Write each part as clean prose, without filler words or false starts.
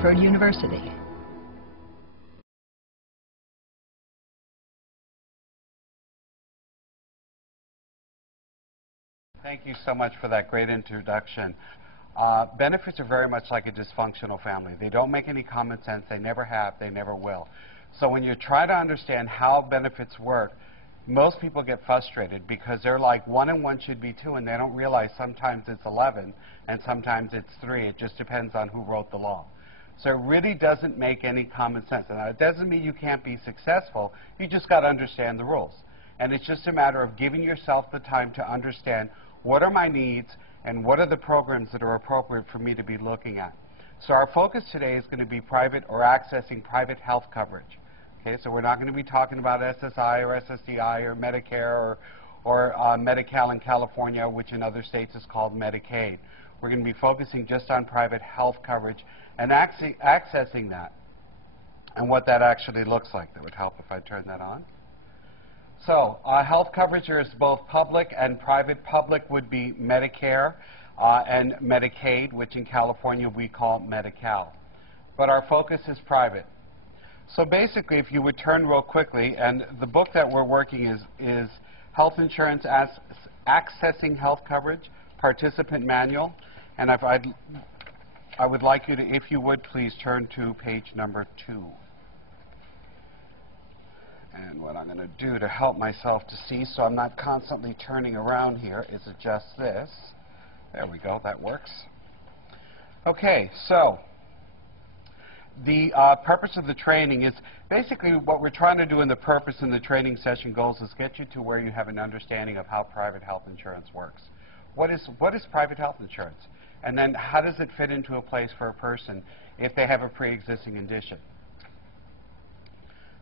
Stanford University. Thank you so much for that great introduction. Benefits are very much like a dysfunctional family. They don't make any common sense. They never have. They never will. So when you try to understand how benefits work, most people get frustrated because they're like 1 and 1 should be 2, and they don't realize sometimes it's 11 and sometimes it's 3. It just depends on who wrote the law. So it really doesn't make any common sense. And it doesn't mean you can't be successful. You just got to understand the rules. And it's just a matter of giving yourself the time to understand what are my needs and what are the programs that are appropriate for me to be looking at. So our focus today is going to be private or accessing private health coverage. Okay, so we're not going to be talking about SSI or SSDI or Medicare or Medi-Cal in California, which in other states is called Medicaid. We're going to be focusing just on private health coverage and accessing that and what that actually looks like. That would help if I turn that on. So health coverage is both public and private. Public would be Medicare and Medicaid, which in California we call Medi-Cal. But our focus is private. So basically, if you would turn real quickly, and the book that we're working is Health Insurance Accessing Health Coverage, Participant Manual. And I would like you to, if you would, please turn to page number 2. And what I'm going to do to help myself to see so I'm not constantly turning around here is adjust this. There we go. That works. Okay, so the purpose of the training is basically what we're trying to do in the purpose in the training session goals is get you to where you have an understanding of how private health insurance works. What is private health insurance? And then how does it fit into a place for a person if they have a pre-existing condition?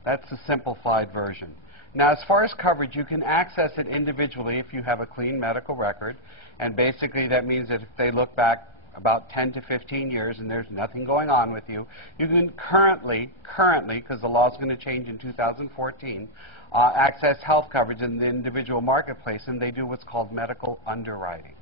That's the simplified version. Now, as far as coverage, you can access it individually if you have a clean medical record. And basically, that means that if they look back about 10 to 15 years and there's nothing going on with you, you can currently, because the law is going to change in 2014, access health coverage in the individual marketplace, and they do what's called medical underwriting.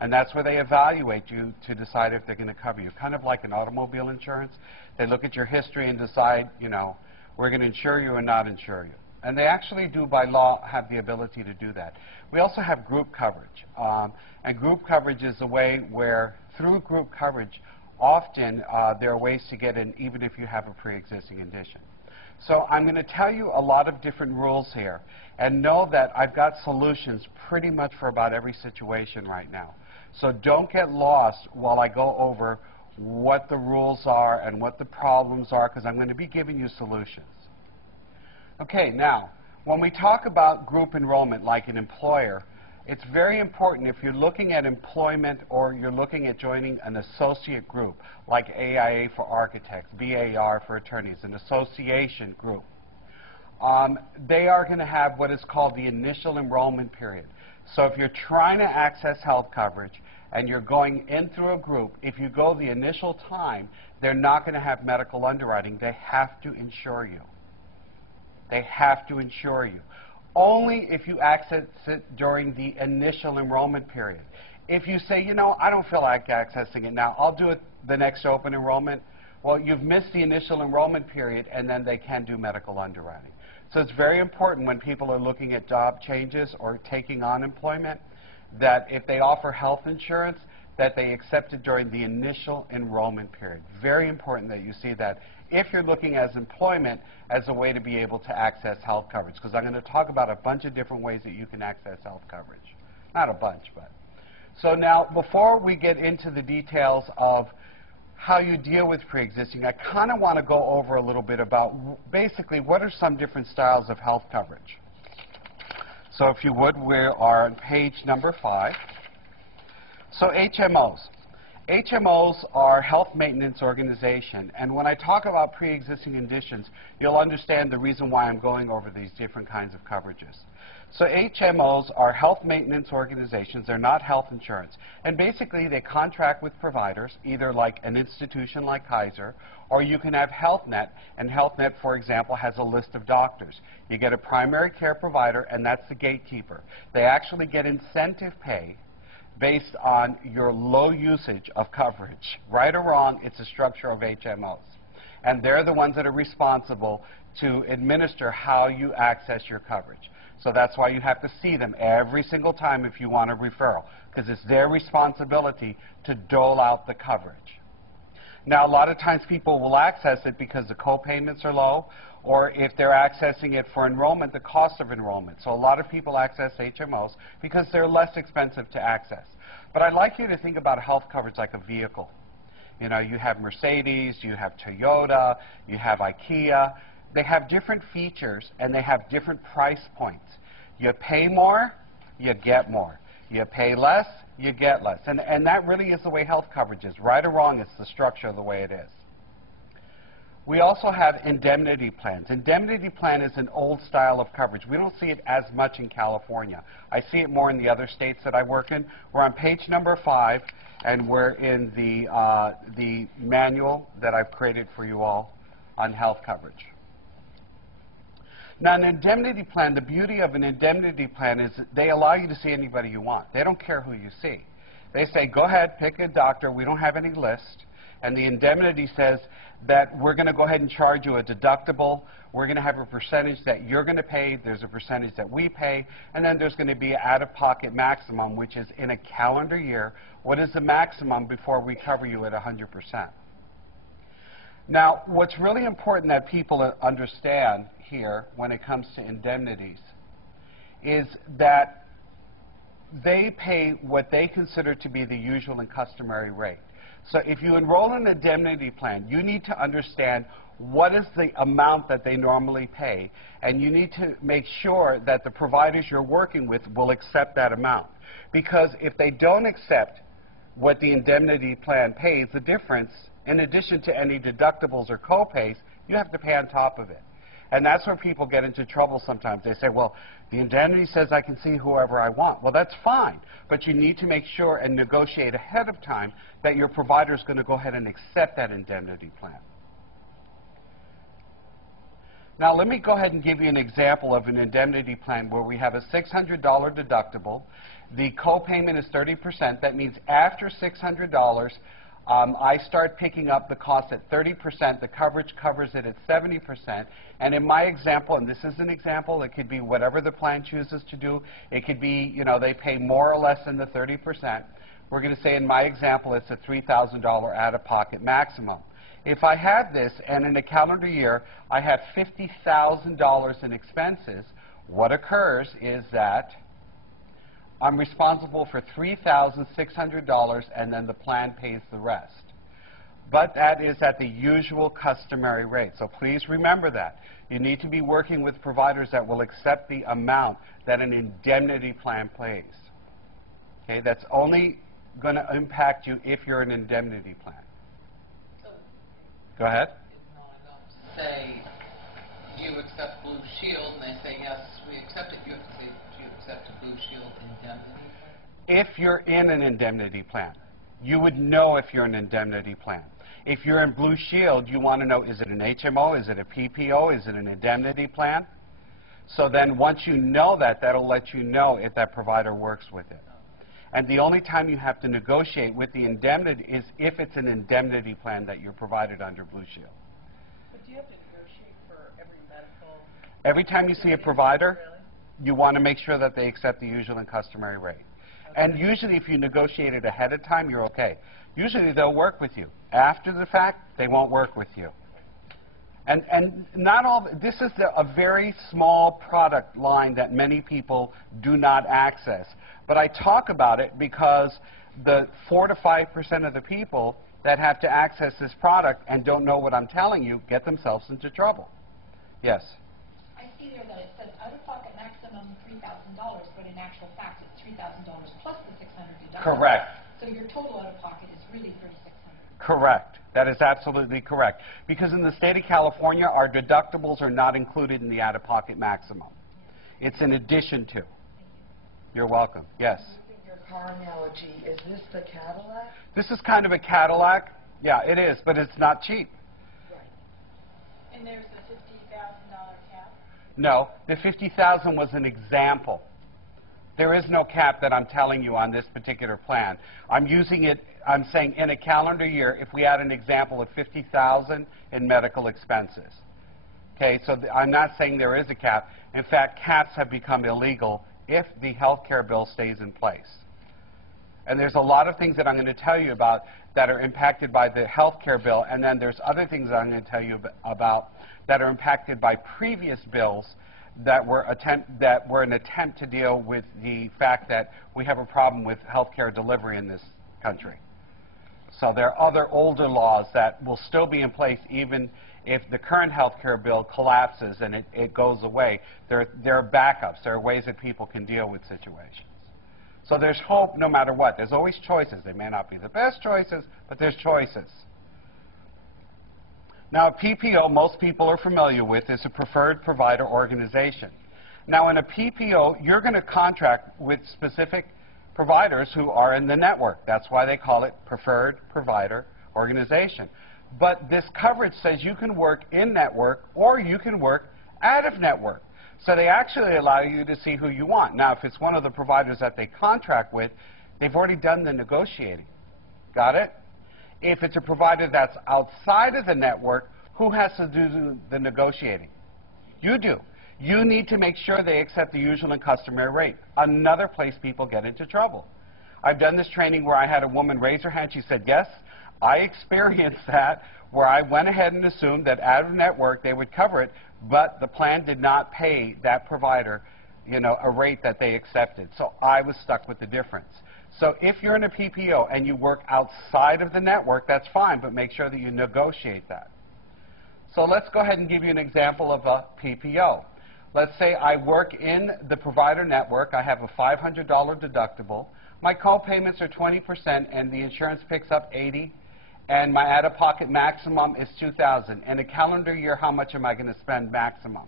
And that's where they evaluate you to decide if they're going to cover you. Kind of like an automobile insurance. They look at your history and decide, you know, we're going to insure you or not insure you. And they actually do, by law, have the ability to do that. We also have group coverage. And group coverage is a way where, through group coverage, often there are ways to get in even if you have a pre-existing condition. So I'm going to tell you a lot of different rules here. And know that I've got solutions pretty much for about every situation right now. So don't get lost while I go over what the rules are and what the problems are, because I'm going to be giving you solutions. Okay, now, when we talk about group enrollment like an employer, it's very important if you're looking at employment or you're looking at joining an associate group, like AIA for architects, BAR for attorneys, an association group. They are going to have what is called the initial enrollment period. So if you're trying to access health coverage and you're going in through a group, if you go the initial time, they're not going to have medical underwriting. They have to insure you. They have to insure you. Only if you access it during the initial enrollment period. If you say, you know, I don't feel like accessing it now, I'll do it the next open enrollment, well, you've missed the initial enrollment period, and then they can do medical underwriting. So it's very important when people are looking at job changes or taking on employment that if they offer health insurance, that they accept it during the initial enrollment period. Very important that you see that if you're looking at employment as a way to be able to access health coverage, because I'm going to talk about a bunch of different ways that you can access health coverage. Not a bunch, but. So now, before we get into the details of how you deal with pre-existing, I kind of want to go over a little bit about basically what are some different styles of health coverage. So if you would, we are on page number 5. So HMOs. HMOs are health maintenance organization, and when I talk about pre-existing conditions, you'll understand the reason why I'm going over these different kinds of coverages. So HMOs are health maintenance organizations. They're not health insurance. And basically, they contract with providers, either like an institution like Kaiser, or you can have HealthNet. And HealthNet, for example, has a list of doctors. You get a primary care provider, and that's the gatekeeper. They actually get incentive pay based on your low usage of coverage. Right or wrong, it's a structure of HMOs. And they're the ones that are responsible to administer how you access your coverage. So that's why you have to see them every single time if you want a referral, because it's their responsibility to dole out the coverage. Now, a lot of times people will access it because the co-payments are low, or if they're accessing it for enrollment, the cost of enrollment. So a lot of people access HMOs because they're less expensive to access. But I'd like you to think about health coverage like a vehicle. You know, you have Mercedes, you have Toyota, you have IKEA. They have different features and they have different price points. You pay more, you get more. You pay less, you get less. And that really is the way health coverage is. Right or wrong, it's the structure of the way it is. We also have indemnity plans. Indemnity plan is an old style of coverage. We don't see it as much in California. I see it more in the other states that I work in. We're on page number 5, and we're in the manual that I've created for you all on health coverage. Now, an indemnity plan, the beauty of an indemnity plan is that they allow you to see anybody you want. They don't care who you see. They say, go ahead, pick a doctor. We don't have any list. And the indemnity says that we're going to go ahead and charge you a deductible. We're going to have a percentage that you're going to pay. There's a percentage that we pay. And then there's going to be an out-of-pocket maximum, which is in a calendar year. What is the maximum before we cover you at 100%? Now, what's really important that people understand here when it comes to indemnities is that they pay what they consider to be the usual and customary rate. So if you enroll in an indemnity plan, you need to understand what is the amount that they normally pay, and you need to make sure that the providers you're working with will accept that amount. Because if they don't accept what the indemnity plan pays, the difference, in addition to any deductibles or co-pays, you have to pay on top of it. And that's where people get into trouble sometimes. They say, well, the indemnity says I can see whoever I want. Well, that's fine, but you need to make sure and negotiate ahead of time that your provider is going to go ahead and accept that indemnity plan. Now, let me go ahead and give you an example of an indemnity plan where we have a $600 deductible. The co-payment is 30%. That means after $600, I start picking up the cost at 30%. The coverage covers it at 70%. And in my example, and this is an example, it could be whatever the plan chooses to do. It could be, you know, they pay more or less than the 30%. We're going to say in my example, it's a $3,000 out-of-pocket maximum. If I had this, and in a calendar year, I have $50,000 in expenses, what occurs is that I'm responsible for $3,600, and then the plan pays the rest. But that is at the usual customary rate. So please remember that. You need to be working with providers that will accept the amount that an indemnity plan pays. Okay, that's only going to impact you if you're an indemnity plan. So go ahead. It's not enough to say, do you accept Blue Shield? And they say, yes, we accept it. You have to say, do you accept a Blue Shield indemnity plan? If you're in an indemnity plan, you would know if you're an indemnity plan. If you're in Blue Shield, you want to know, is it an HMO, is it a PPO, is it an indemnity plan? So then once you know that, that'll let you know if that provider works with it. And the only time you have to negotiate with the indemnity is if it's an indemnity plan that you're provided under Blue Shield. But do you have to negotiate for every medical? Every time you see a provider, you want to make sure that they accept the usual and customary rate. Okay. And usually if you negotiate it ahead of time, you're okay. Usually they'll work with you. After the fact, they won't work with you. And not all, this is a very small product line that many people do not access. But I talk about it because the 4 to 5% of the people that have to access this product and don't know what I'm telling you get themselves into trouble. Yes? I see there that it says out-of-pocket maximum $3,000, but in actual fact it's $3,000 plus the $600 deductible. Correct. So your total out-of-pocket is really $3,600. Correct. That is absolutely correct. Because in the state of California, our deductibles are not included in the out-of-pocket maximum. It's in addition to. You're welcome. Yes? Using your car analogy, is this the Cadillac? This is kind of a Cadillac. Yeah, it is, but it's not cheap. Right. And there's a $50,000 cap? No, the $50,000 was an example. There is no cap that I'm telling you on this particular plan. I'm using it, I'm saying in a calendar year, if we had an example of $50,000 in medical expenses. Okay, so I'm not saying there is a cap. In fact, caps have become illegal if the health care bill stays in place. And there's a lot of things that I'm going to tell you about that are impacted by the health care bill, and then there's other things that I'm going to tell you about that are impacted by previous bills that were an attempt to deal with the fact that we have a problem with health care delivery in this country. So there are other older laws that will still be in place even if the current health care bill collapses and it goes away. There are backups. There are ways that people can deal with situations. So there's hope no matter what. There's always choices. They may not be the best choices, but there's choices. Now, a PPO, most people are familiar with, is a preferred provider organization. Now, in a PPO, you're going to contract with specific providers who are in the network. That's why they call it preferred provider organization. But this coverage says you can work in network or you can work out of network. So they actually allow you to see who you want. Now, if it's one of the providers that they contract with, they've already done the negotiating. Got it? If it's a provider that's outside of the network, who has to do the negotiating? You do. You need to make sure they accept the usual and customary rate. Another place people get into trouble. I've done this training where I had a woman raise her hand. She said, yes, I experienced that, where I went ahead and assumed that out of network they would cover it, but the plan did not pay that provider, you know, a rate that they accepted. So I was stuck with the difference. So if you're in a PPO and you work outside of the network, that's fine, but make sure that you negotiate that. So let's go ahead and give you an example of a PPO. Let's say I work in the provider network. I have a $500 deductible. My co-payments are 20%, and the insurance picks up $80, and my out-of-pocket maximum is $2,000. In a calendar year, how much am I going to spend maximum?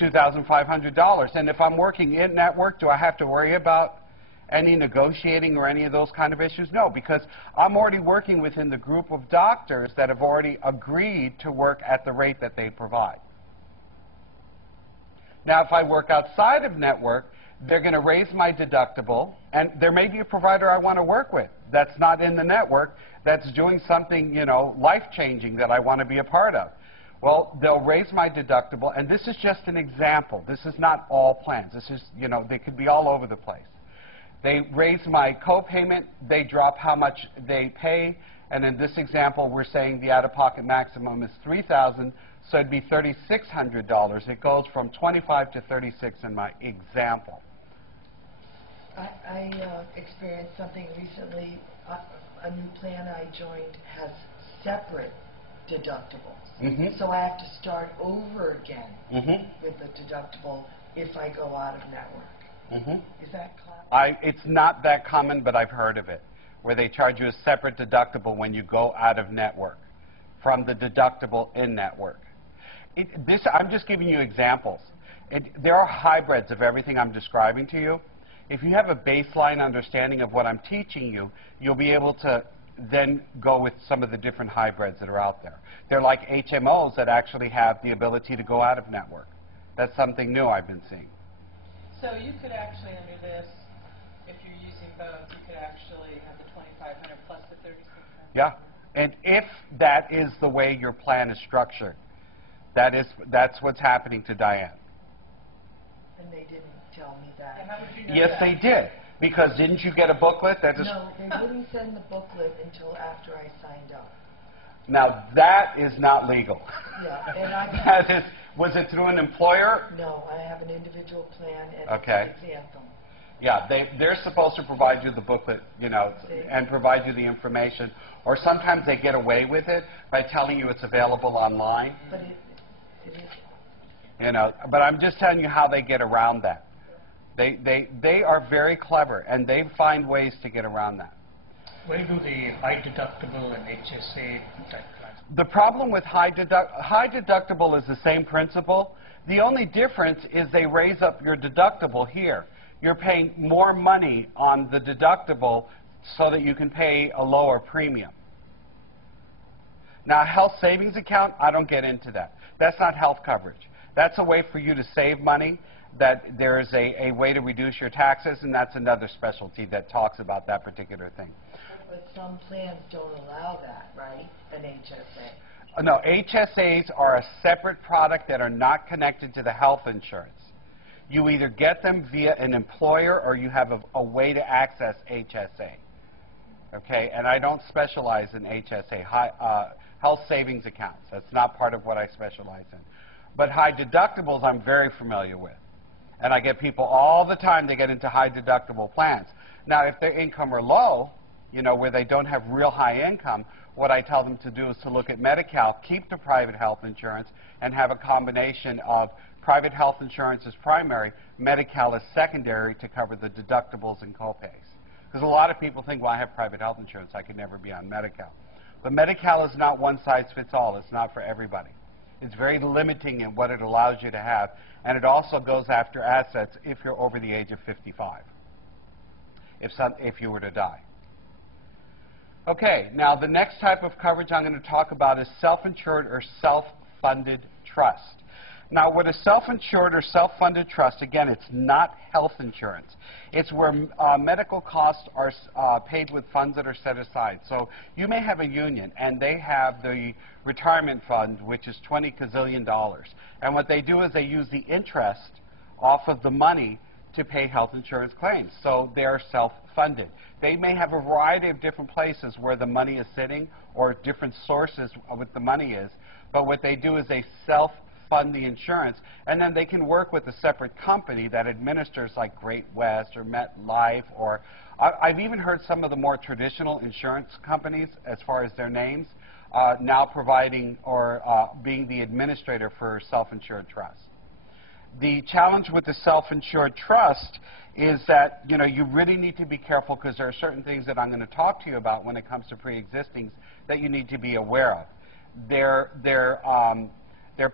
$2,500. And if I'm working in network, do I have to worry about any negotiating or any of those kind of issues? No, because I'm already working within the group of doctors that have already agreed to work at the rate that they provide. Now, if I work outside of network, they're going to raise my deductible, and there may be a provider I want to work with that's not in the network, that's doing something, you know, life-changing that I want to be a part of. Well, they'll raise my deductible, and this is just an example. This is not all plans. This is, you know, they could be all over the place. They raise my co-payment, they drop how much they pay, and in this example, we're saying the out-of-pocket maximum is $3,000, so it'd be $3,600. It goes from 25 to 36 in my example. I experienced something recently. A new plan I joined has separate deductibles. Mm-hmm. So I have to start over again with the deductible if I go out of network. Mm-hmm. Is that common? It's not that common, but I've heard of it, where they charge you a separate deductible when you go out of network from the deductible in network. I'm just giving you examples. There are hybrids of everything I'm describing to you. If you have a baseline understanding of what I'm teaching you, you'll be able to then go with some of the different hybrids that are out there. They're like HMOs that actually have the ability to go out of network. That's something new I've been seeing. So you could actually, under this, if you're using both, you could actually have the $2,500 plus the $3,600. Yeah, and if that is the way your plan is structured, that's what's happening to Diane. And they didn't tell me that. And how would you know Yes, that? they did. Because didn't you get a booklet that just... No, they wouldn't send the booklet until after I signed up. Now, that is not legal. Yeah, and I... That is, was it through an employer? No, I have an individual plan, and Okay. it's Anthem. Yeah, they're supposed to provide you the booklet, you know, and provide you the information. Or sometimes they get away with it by telling you it's available online. But it is... You know, but I'm just telling you how they get around that. They are very clever, and they find ways to get around that. Why do the high deductible and HSA type plans? The problem with high deductible is the same principle. The only difference is they raise up your deductible here. You're paying more money on the deductible so that you can pay a lower premium. Now, a health savings account, I don't get into that. That's not health coverage. That's a way for you to save money, that there is a way to reduce your taxes, and that's another specialty that talks about that particular thing. But some plans don't allow that, right? An HSA. No, HSAs are a separate product that are not connected to the health insurance. You either get them via an employer or you have a way to access HSA. Okay, and I don't specialize in HSA, health savings accounts. That's not part of what I specialize in. But high deductibles I'm very familiar with. And I get people all the time, they get into high deductible plans. Now, if their income are low, you know, where they don't have real high income, what I tell them to do is to look at Medi-Cal, keep the private health insurance, and have a combination of private health insurance as primary, Medi-Cal as secondary to cover the deductibles and copays. Because a lot of people think, well, I have private health insurance, I could never be on Medi-Cal. But Medi-Cal is not one size fits all. It's not for everybody. It's very limiting in what it allows you to have, and it also goes after assets if you're over the age of 55, if you were to die. Okay, now the next type of coverage I'm going to talk about is self-insured or self-funded trust. Now, with a self-insured or self-funded trust, again, it's not health insurance. It's where medical costs are paid with funds that are set aside. So you may have a union, and they have the retirement fund, which is $20 gazillion. And what they do is they use the interest off of the money to pay health insurance claims. So they're self-funded. They may have a variety of different places where the money is sitting or different sources with the money is. But what they do is they self-fund the insurance, and then they can work with a separate company that administers, like Great West or MetLife, or I've even heard some of the more traditional insurance companies, as far as their names, now providing or being the administrator for self-insured trusts. The challenge with the self-insured trust is that, you know, you really need to be careful, because there are certain things that I'm going to talk to you about when it comes to pre-existings that you need to be aware of. They're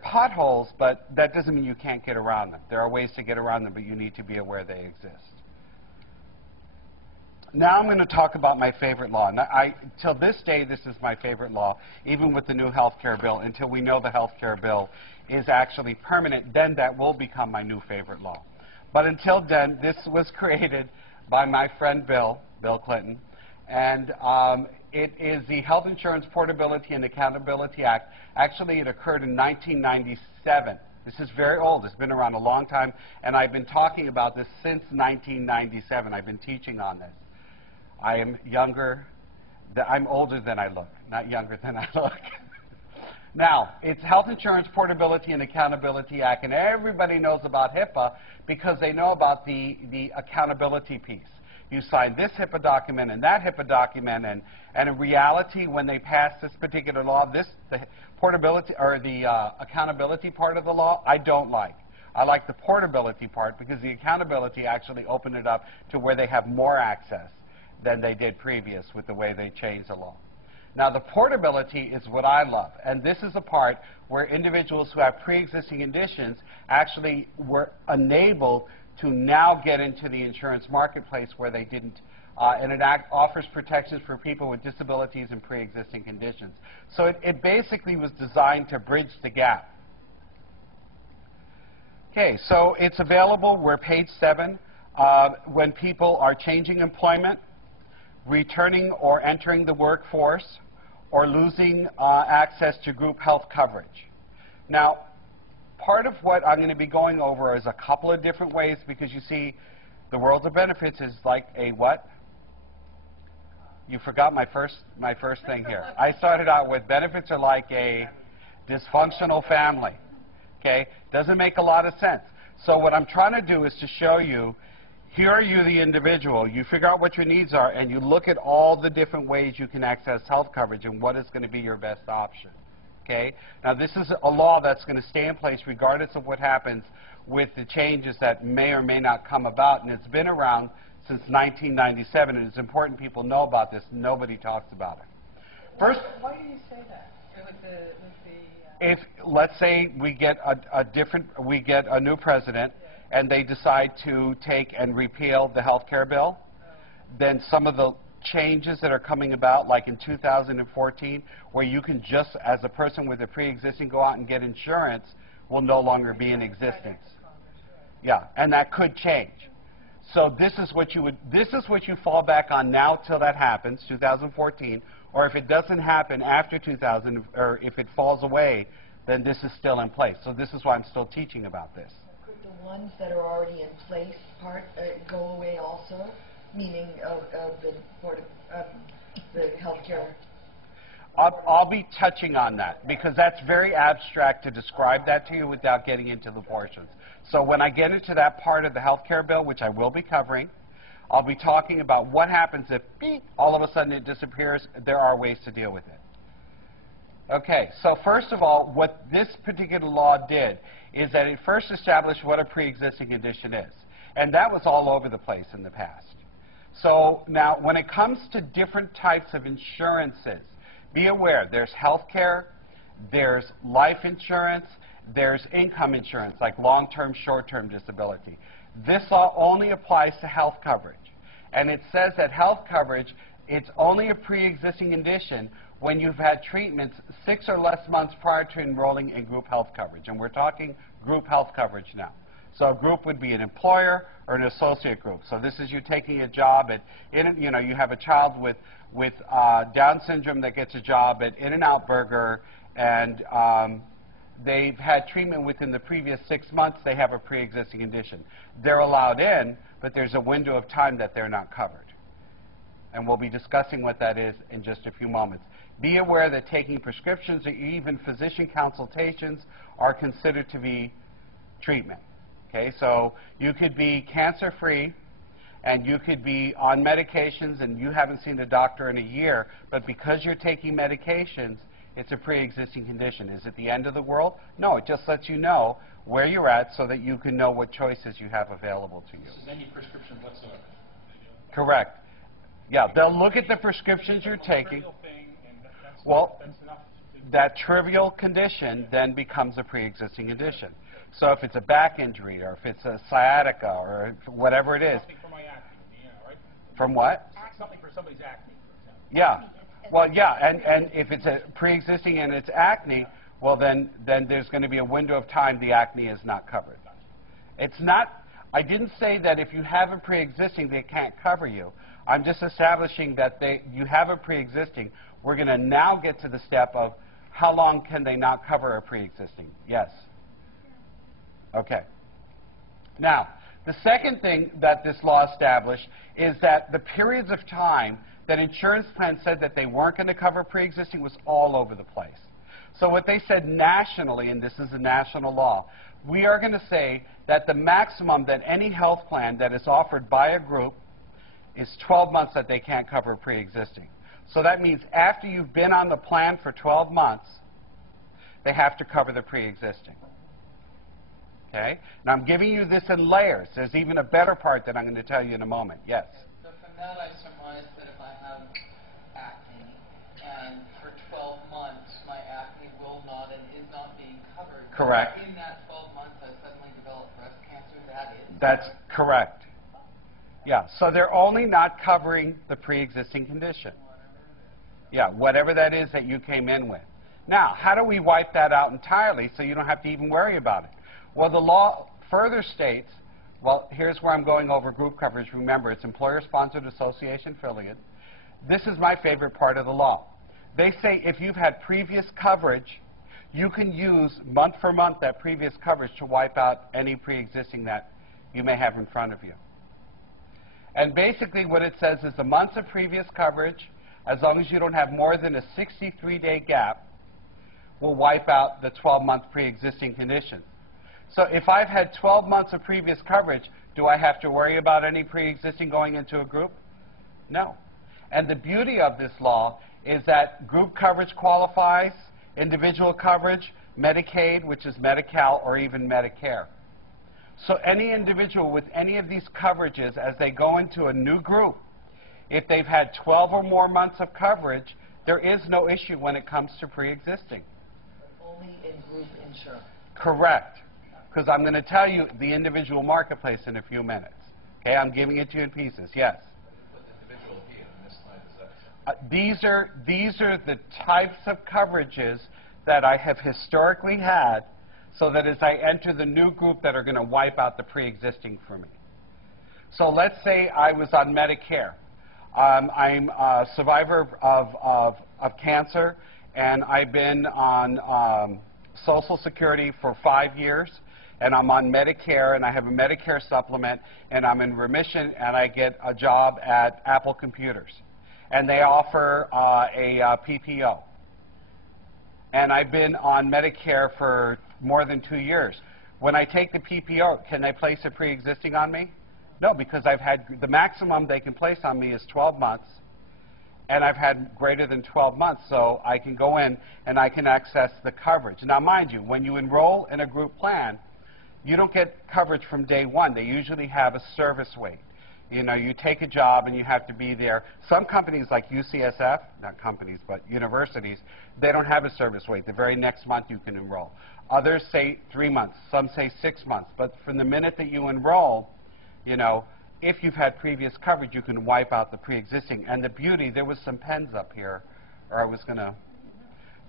potholes, but that doesn't mean you can't get around them. There are ways to get around them, but you need to be aware they exist. Now I'm going to talk about my favorite law. Now, till this day, this is my favorite law, even with the new health care bill. Until we know the health care bill is actually permanent, then that will become my new favorite law. But until then, this was created by my friend Bill Clinton, and it is the Health Insurance Portability and Accountability Act. Actually, it occurred in 1997. This is very old. It's been around a long time, and I've been talking about this since 1997. I've been teaching on this. I am I'm older than I look, not younger than I look. Now, it's Health Insurance Portability and Accountability Act, and everybody knows about HIPAA because they know about the accountability piece. You sign this HIPAA document and that HIPAA document, and in reality, when they passed this particular law, the portability or the accountability part of the law, I don't like. I like the portability part because the accountability actually opened it up to where they have more access than they did previous with the way they changed the law. Now, the portability is what I love, and this is a part where individuals who have pre-existing conditions actually were enabled to now get into the insurance marketplace where they didn't. And it offers protections for people with disabilities and pre-existing conditions. So it basically was designed to bridge the gap. Okay, so it's available. We're page 7. When people are changing employment, returning or entering the workforce, or losing access to group health coverage. Now, part of what I'm going to be going over is a couple of different ways, because you see, the world of benefits is like a what? You forgot my first thing here. I started out with benefits are like a dysfunctional family. Okay? Doesn't make a lot of sense. So what I'm trying to do is to show you, here are you, the individual. You figure out what your needs are, and you look at all the different ways you can access health coverage and what is going to be your best option. Okay? Now, this is a law that's going to stay in place regardless of what happens with the changes that may or may not come about, and it's been around since 1997, and it's important people know about this. Nobody talks about it. First, why do you say that? if let's say we get a new president, and they decide to take and repeal the health care bill, then some of the changes that are coming about, like in 2014, where you can just, as a person with a pre-existing, go out and get insurance will no longer be in existence. Yeah, and that could change. So this is what you fall back on now till that happens, 2014, or if it doesn't happen after 2000, or if it falls away, then this is still in place. So this is why I'm still teaching about this. Could the ones that are already in place go away also? Meaning of the healthcare? I'll be touching on that because that's very abstract to describe that to you without getting into the portions. So when I get into that part of the healthcare bill, which I will be covering, I'll be talking about what happens if beep, all of a sudden it disappears. There are ways to deal with it. Okay, so first of all, what this particular law did is that it first established what a pre-existing condition is. And that was all over the place in the past. So now, when it comes to different types of insurances, be aware there's health care, there's life insurance, there's income insurance, like long-term, short-term disability. This law only applies to health coverage. And it says that health coverage, it's only a pre-existing condition when you've had treatments 6 or less months prior to enrolling in group health coverage. And we're talking group health coverage now. So a group would be an employer or an associate group. So this is you taking a job at, you know, you have a child with Down syndrome that gets a job at In-N-Out Burger, and they've had treatment within the previous 6 months. They have a pre-existing condition. They're allowed in, but there's a window of time that they're not covered. And we'll be discussing what that is in just a few moments. Be aware that taking prescriptions or even physician consultations are considered to be treatment. Okay, so you could be cancer-free and you could be on medications and you haven't seen a doctor in a year, but because you're taking medications, it's a pre-existing condition. Is it the end of the world? No, it just lets you know where you're at so that you can know what choices you have available to you. This is any prescription whatsoever. Correct. Yeah, they'll look at the prescriptions you're taking. Well, that trivial condition then becomes a pre-existing condition. So if it's a back injury or if it's a sciatica or whatever it is. Something for my acne, right? From what? Something for somebody's acne, for example. Yeah. Well, yeah, and if it's a pre-existing and it's acne, well, then there's going to be a window of time the acne is not covered. It's not, I didn't say that if you have a pre-existing, they can't cover you. I'm just establishing that you have a pre-existing. We're going to now get to the step of how long can they not cover a pre-existing? Yes. Okay. Now, the second thing that this law established is that the periods of time that insurance plans said that they weren't going to cover pre-existing was all over the place. So what they said nationally, and this is a national law, we are going to say that the maximum that any health plan that is offered by a group is 12 months that they can't cover pre-existing. So that means after you've been on the plan for 12 months, they have to cover the pre-existing. Okay? Now I'm giving you this in layers. There's even a better part that I'm going to tell you in a moment. Yes? So from that I surmise that if I have acne and for 12 months my acne will not and is not being covered. Correct. In that 12 months I suddenly develop breast cancer, that is? That's correct. Yeah, so they're only not covering the pre-existing condition. Yeah, whatever that is that you came in with. Now, how do we wipe that out entirely so you don't have to even worry about it? Well, the law further states, well, here's where I'm going over group coverage. Remember, it's employer-sponsored association affiliate. This is my favorite part of the law. They say if you've had previous coverage, you can use month for month that previous coverage to wipe out any pre-existing that you may have in front of you. And basically what it says is the months of previous coverage, as long as you don't have more than a 63-day gap, will wipe out the 12-month pre-existing condition. So if I've had 12 months of previous coverage, do I have to worry about any pre-existing going into a group? No. And the beauty of this law is that group coverage qualifies, individual coverage, Medicaid, which is Medi-Cal, or even Medicare. So any individual with any of these coverages, as they go into a new group, if they've had 12 or more months of coverage, there is no issue when it comes to pre-existing. Only in group insurance. Correct. Because I'm going to tell you the individual marketplace in a few minutes. Okay, I'm giving it to you in pieces. Yes? What individual here on this slide is that? These are the types of coverages that I have historically had so that as I enter the new group that are going to wipe out the pre-existing for me. So let's say I was on Medicare. I'm a survivor of cancer, and I've been on Social Security for 5 years, and I'm on Medicare, and I have a Medicare supplement, and I'm in remission, and I get a job at Apple Computers. And they offer a PPO. And I've been on Medicare for more than 2 years. When I take the PPO, can they place a pre-existing on me? No, because I've had the maximum they can place on me is 12 months, and I've had greater than 12 months, so I can go in and I can access the coverage. Now, mind you, when you enroll in a group plan, you don't get coverage from day one. They usually have a service wait. You know, you take a job and you have to be there. Some companies like UCSF, not companies, but universities, they don't have a service wait. The very next month you can enroll. Others say 3 months. Some say 6 months. But from the minute that you enroll, you know, if you've had previous coverage, you can wipe out the pre-existing. And the beauty, there was some pens up here, or I was going to.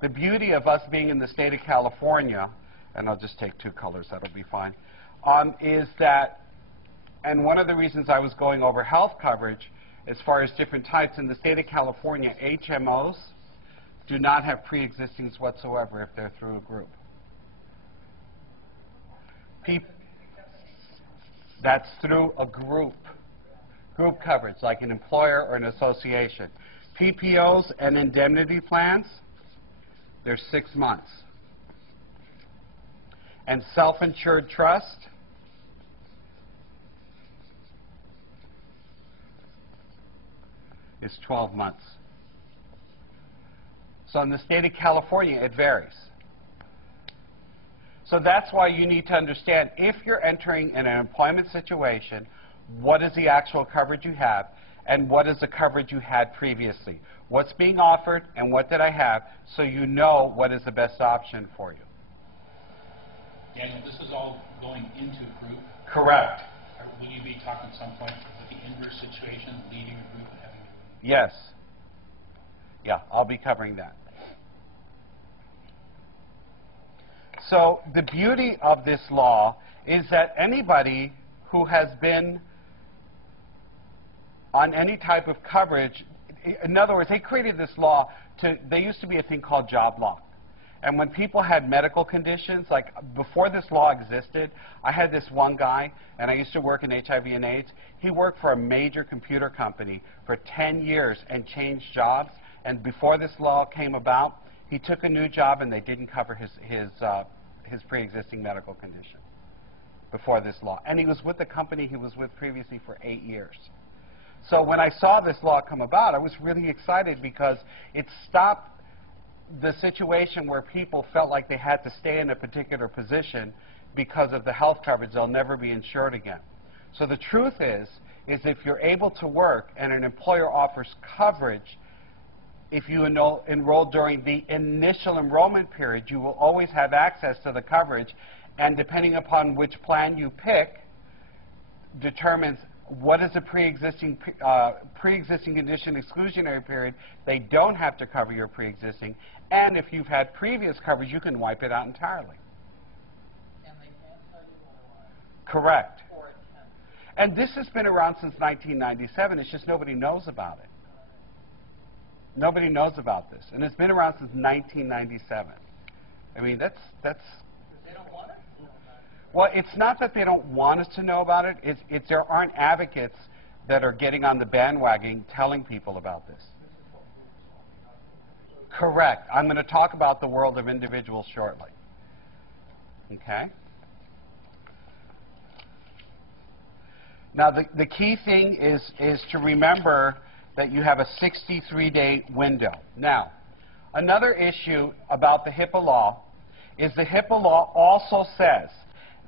The beauty of us being in the state of California, and I'll just take 2 colors, that'll be fine, is that, and one of the reasons I was going over health coverage as far as different types, in the state of California, HMOs do not have pre-existings whatsoever if they're through a group. That's through a group coverage, like an employer or an association. PPOs and indemnity plans, they're 6 months. And self-insured trust, is 12 months. So in the state of California, it varies. So that's why you need to understand, if you're entering in an employment situation, what is the actual coverage you have, and what is the coverage you had previously? What's being offered, and what did I have, so you know what is the best option for you. Daniel, this is all going into group? Correct. Or will you be talking at some point with the inverse situation, leading a group and having to... Yes. Yeah, I'll be covering that. So the beauty of this law is that anybody who has been on any type of coverage, in other words, they created this law there used to be a thing called job lock. And when people had medical conditions, like before this law existed, I had this one guy, and I used to work in HIV and AIDS. He worked for a major computer company for 10 years and changed jobs. And before this law came about, he took a new job, and they didn't cover his pre-existing medical condition before this law. And he was with the company he was with previously for 8 years. So when I saw this law come about, I was really excited because it stopped the situation where people felt like they had to stay in a particular position because of the health coverage. They'll never be insured again. So the truth is if you're able to work and an employer offers coverage, if you enroll during the initial enrollment period, you will always have access to the coverage, and depending upon which plan you pick, determines what is a pre-existing condition exclusionary period. They don't have to cover your pre-existing, and if you've had previous coverage, you can wipe it out entirely. And they can't tell you why. Correct. Or it can. And this has been around since 1997. It's just nobody knows about it. Nobody knows about this, and it's been around since 1997. I mean, that's. They don't want it. Well, it's not that they don't want us to know about it. It's there aren't advocates that are getting on the bandwagon telling people about this. Correct. I'm going to talk about the world of individuals shortly. Okay? Now, the key thing is to remember that you have a 63-day window. Now, another issue about the HIPAA law is the HIPAA law also says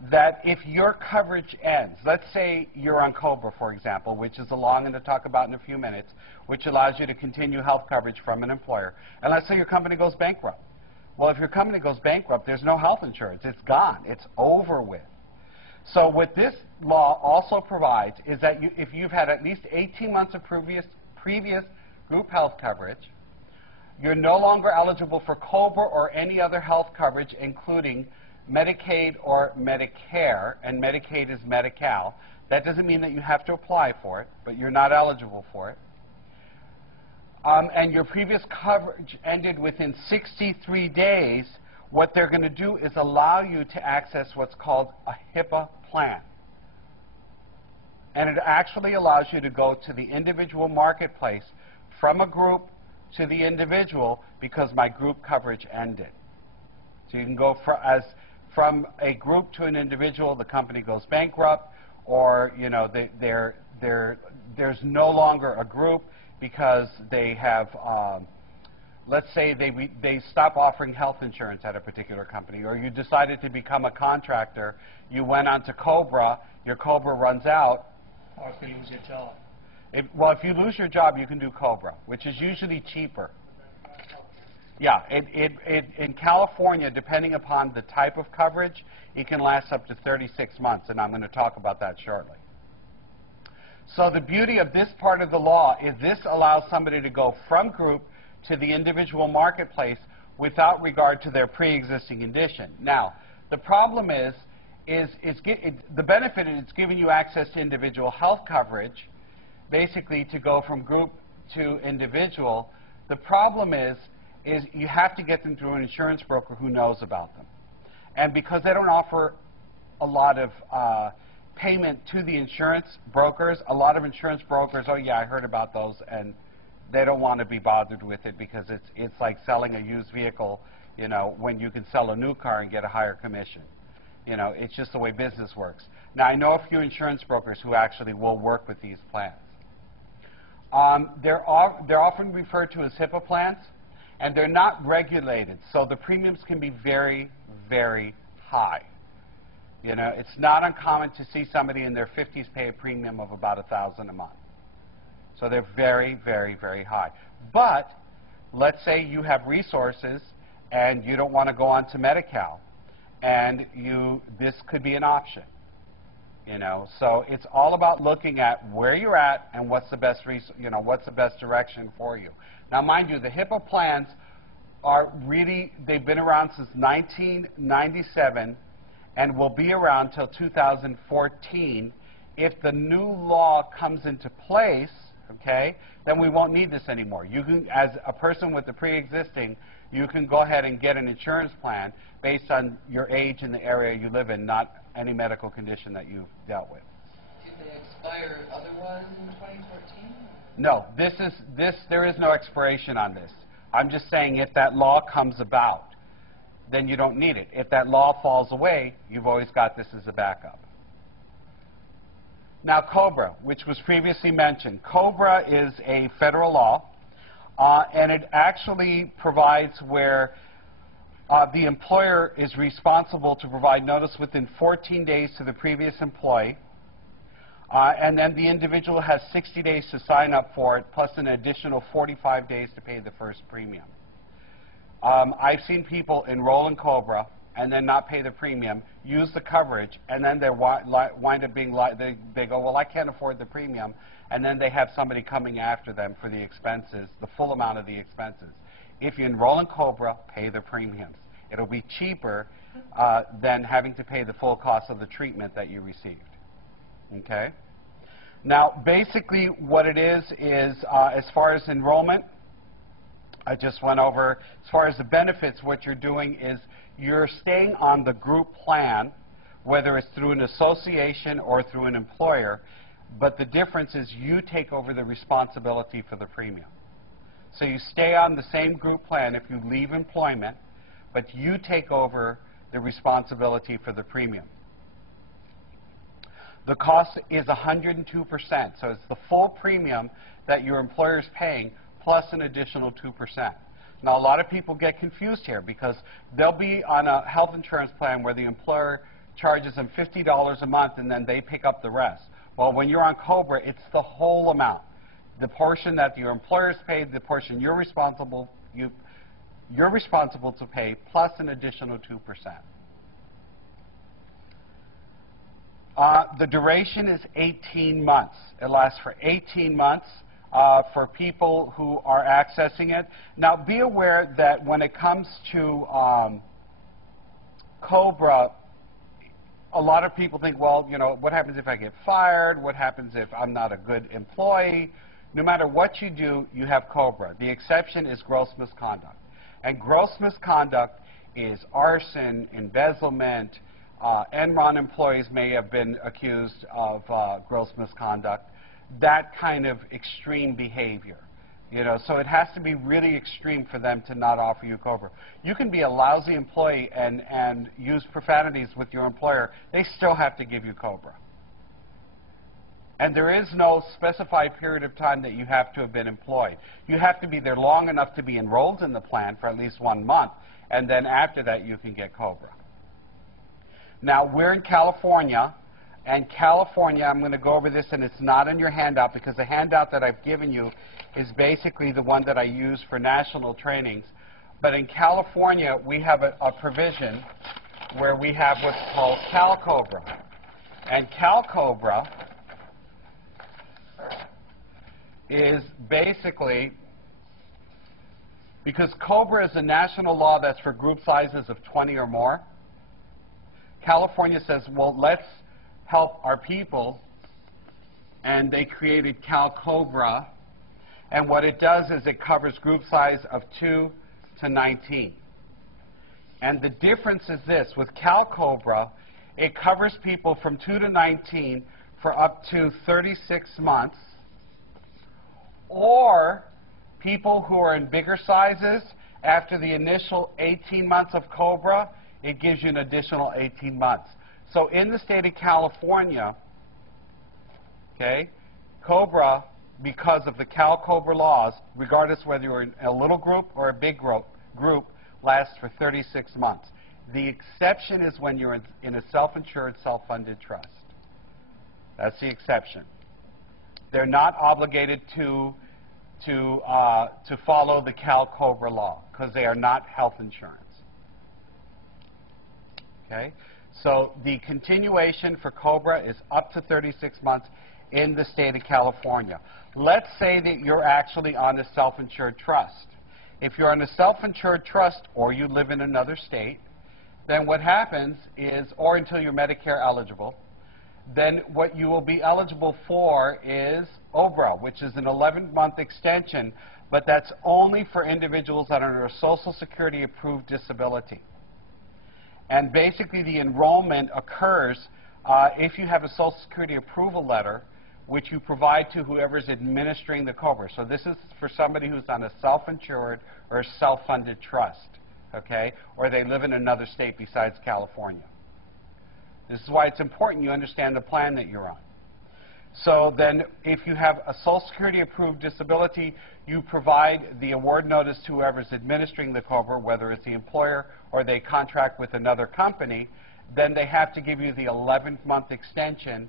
that if your coverage ends, let's say you're on COBRA, for example, which is a law I'm going to talk about in a few minutes, which allows you to continue health coverage from an employer. And let's say your company goes bankrupt. Well, if your company goes bankrupt, there's no health insurance. It's gone. It's over with. So what this law also provides is that if you've had at least 18 months of previous group health coverage, you're no longer eligible for COBRA or any other health coverage, including Medicaid or Medicare, and Medicaid is Medi-Cal. That doesn't mean that you have to apply for it, but you're not eligible for it. And your previous coverage ended within 63 days, what they're going to do is allow you to access what's called a HIPAA plan. And it actually allows you to go to the individual marketplace from a group to the individual because my group coverage ended. So you can go from a group to an individual, the company goes bankrupt, or you know there's no longer a group because they have, let's say they stop offering health insurance at a particular company, or you decided to become a contractor, you went on to COBRA, your COBRA runs out. Or if you lose your job. Well, if you lose your job, you can do COBRA, which is usually cheaper. Yeah, in California, depending upon the type of coverage, it can last up to 36 months, and I'm going to talk about that shortly. So the beauty of this part of the law is this allows somebody to go from group to the individual marketplace without regard to their pre-existing condition. Now, the problem is the benefit is it's giving you access to individual health coverage, basically to go from group to individual. The problem is you have to get them through an insurance broker who knows about them. And because they don't offer a lot of payment to the insurance brokers, a lot of insurance brokers, oh yeah, I heard about those, and they don't want to be bothered with it because it's like selling a used vehicle, you know, when you can sell a new car and get a higher commission. You know, it's just the way business works. Now, I know a few insurance brokers who actually will work with these plans. They're often referred to as HIPAA plans, and they're not regulated, so the premiums can be very, very high. You know, it's not uncommon to see somebody in their 50s pay a premium of about $1,000 a month. So they're very, very, very high. But let's say you have resources and you don't want to go on to Medi-Cal, and this could be an option. You know, so it's all about looking at where you're at and what's the best what's the best direction for you. Now, mind you, the HIPAA plans are really, they've been around since 1997 and will be around till 2014. If the new law comes into place, okay, then we won't need this anymore. You can, as a person with the pre-existing, you can go ahead and get an insurance plan based on your age and the area you live in, not any medical condition that you've dealt with. Did they expire other ones in 2014? No, there is no expiration on this. I'm just saying if that law comes about, then you don't need it. If that law falls away, you've always got this as a backup. Now, COBRA, which was previously mentioned. COBRA is a federal law, and it actually provides where the employer is responsible to provide notice within 14 days to the previous employee, and then the individual has 60 days to sign up for it, plus an additional 45 days to pay the first premium. I've seen people enroll in COBRA and then not pay the premium, use the coverage, and then they wind up being they go, well, I can't afford the premium, and then they have somebody coming after them for the expenses, the full amount of the expenses. If you enroll in COBRA, pay the premiums. It'll be cheaper than having to pay the full cost of the treatment that you received. Okay? Now, basically what it is as far as enrollment, I just went over, as far as the benefits, what you're doing is you're staying on the group plan, whether it's through an association or through an employer, but the difference is you take over the responsibility for the premium. So you stay on the same group plan if you leave employment, but you take over the responsibility for the premium. The cost is 102%, so it's the full premium that your employer is paying plus an additional 2%. Now, a lot of people get confused here because they'll be on a health insurance plan where the employer charges them $50 a month and then they pick up the rest. Well, when you're on COBRA, it's the whole amount. The portion that your employer's paid, the portion you're responsible to pay, plus an additional 2%. The duration is 18 months. It lasts for 18 months for people who are accessing it. Now, be aware that when it comes to COBRA, a lot of people think, well, you know, what happens if I get fired? What happens if I'm not a good employee? No matter what you do, you have COBRA. The exception is gross misconduct. And gross misconduct is arson, embezzlement. Enron employees may have been accused of gross misconduct. That kind of extreme behavior. You know, so it has to be really extreme for them to not offer you COBRA. You can be a lousy employee and use profanities with your employer. They still have to give you COBRA. And there is no specified period of time that you have to have been employed. You have to be there long enough to be enrolled in the plan for at least 1 month, and then after that you can get COBRA. Now, we're in California, and California, I'm going to go over this, and it's not in your handout because the handout that I've given you is basically the one that I use for national trainings. But in California, we have a provision where we have what's called CalCOBRA. And CalCOBRA is basically, because COBRA is a national law that's for group sizes of 20 or more, California says, well, let's help our people, and they created CalCOBRA. And what it does is it covers group size of 2 to 19. And the difference is this. With CalCOBRA, it covers people from 2 to 19 for up to 36 months, or people who are in bigger sizes, after the initial 18 months of COBRA, it gives you an additional 18 months. So in the state of California, okay, COBRA, because of the CalCOBRA laws, regardless whether you're in a little group or a big group, lasts for 36 months. The exception is when you're in a self-insured, self-funded trust. That's the exception. They're not obligated to follow the CalCOBRA law because they are not health insurance. Okay? So the continuation for COBRA is up to 36 months in the state of California. Let's say that you're actually on a self-insured trust. If you're on a self-insured trust or you live in another state, then what happens is, or until you're Medicare eligible, then what you will be eligible for is OBRA, which is an 11-month extension, but that's only for individuals that are under a Social Security approved disability. And basically the enrollment occurs if you have a Social Security approval letter, which you provide to whoever's administering the COBRA. So this is for somebody who's on a self-insured or self-funded trust, okay? Or they live in another state besides California. This is why it's important you understand the plan that you're on. So then if you have a Social Security approved disability, you provide the award notice to whoever's administering the COBRA, whether it's the employer or they contract with another company, then they have to give you the 11th-month extension.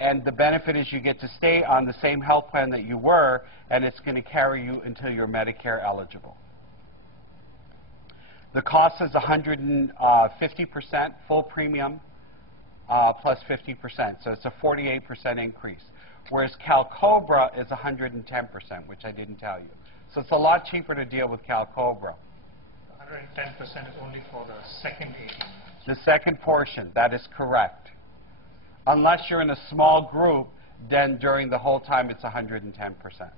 And the benefit is you get to stay on the same health plan that you were, and it's going to carry you until you're Medicare eligible. The cost is 150% full premium plus 50%. So it's a 48% increase. Whereas CalCOBRA is 110%, which I didn't tell you. So it's a lot cheaper to deal with CalCOBRA. 110% is only for the second 18 months. The second portion, that is correct. Unless you're in a small group, then during the whole time it's 110%.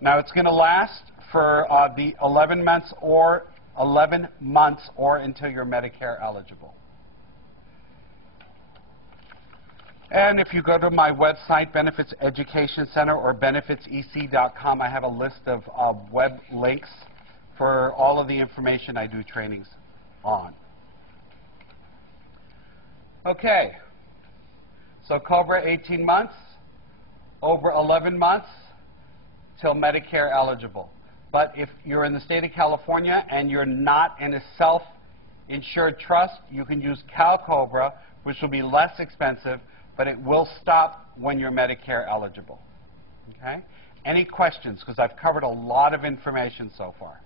Now it's going to last for the 11 months or until you're Medicare eligible. And if you go to my website, Benefits Education Center or benefitsec.com, I have a list of web links for all of the information I do trainings on. Okay. So COBRA 18 months, over 11 months, till Medicare eligible. But if you're in the state of California and you're not in a self-insured trust, you can use CalCOBRA, which will be less expensive, but it will stop when you're Medicare eligible. Okay? Any questions? Because I've covered a lot of information so far.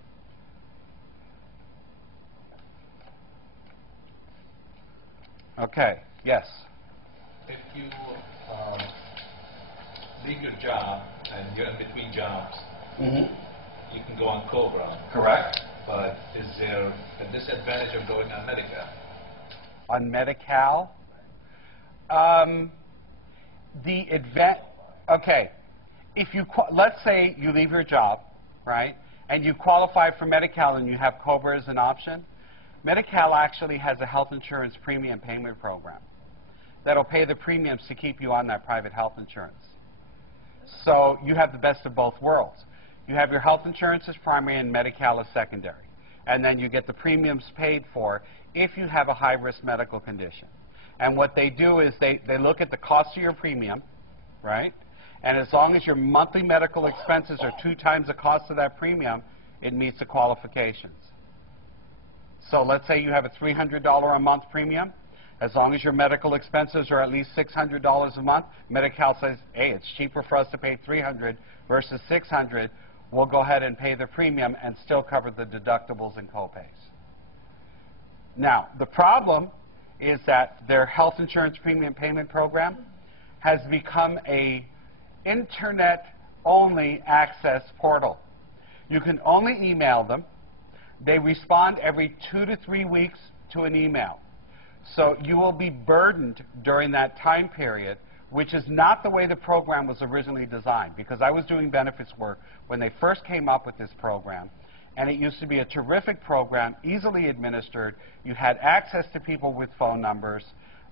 Okay. Yes? If you leave your job and you're in between jobs, you can go on COBRA. Correct. But is there a disadvantage of going on Medi-Cal? On Medi-Cal? Okay, if you let's say you leave your job, right, and you qualify for Medi-Cal and you have COBRA as an option, Medi-Cal actually has a health insurance premium payment program that'll pay the premiums to keep you on that private health insurance. So you have the best of both worlds. You have your health insurance as primary and Medi-Cal as secondary. And then you get the premiums paid for if you have a high-risk medical condition. And what they do is they look at the cost of your premium, right? And as long as your monthly medical expenses are 2 times the cost of that premium, it meets the qualifications. So let's say you have a $300 a month premium. As long as your medical expenses are at least $600 a month, Medi-Cal says, hey, it's cheaper for us to pay $300 versus $600. We'll go ahead and pay the premium and still cover the deductibles and copays. Now, the problem is that their health insurance premium payment program has become a internet-only access portal. You can only email them. They respond every 2 to 3 weeks to an email. So you will be burdened during that time period, which is not the way the program was originally designed, because I was doing benefits work when they first came up with this program, and it used to be a terrific program, easily administered. You had access to people with phone numbers,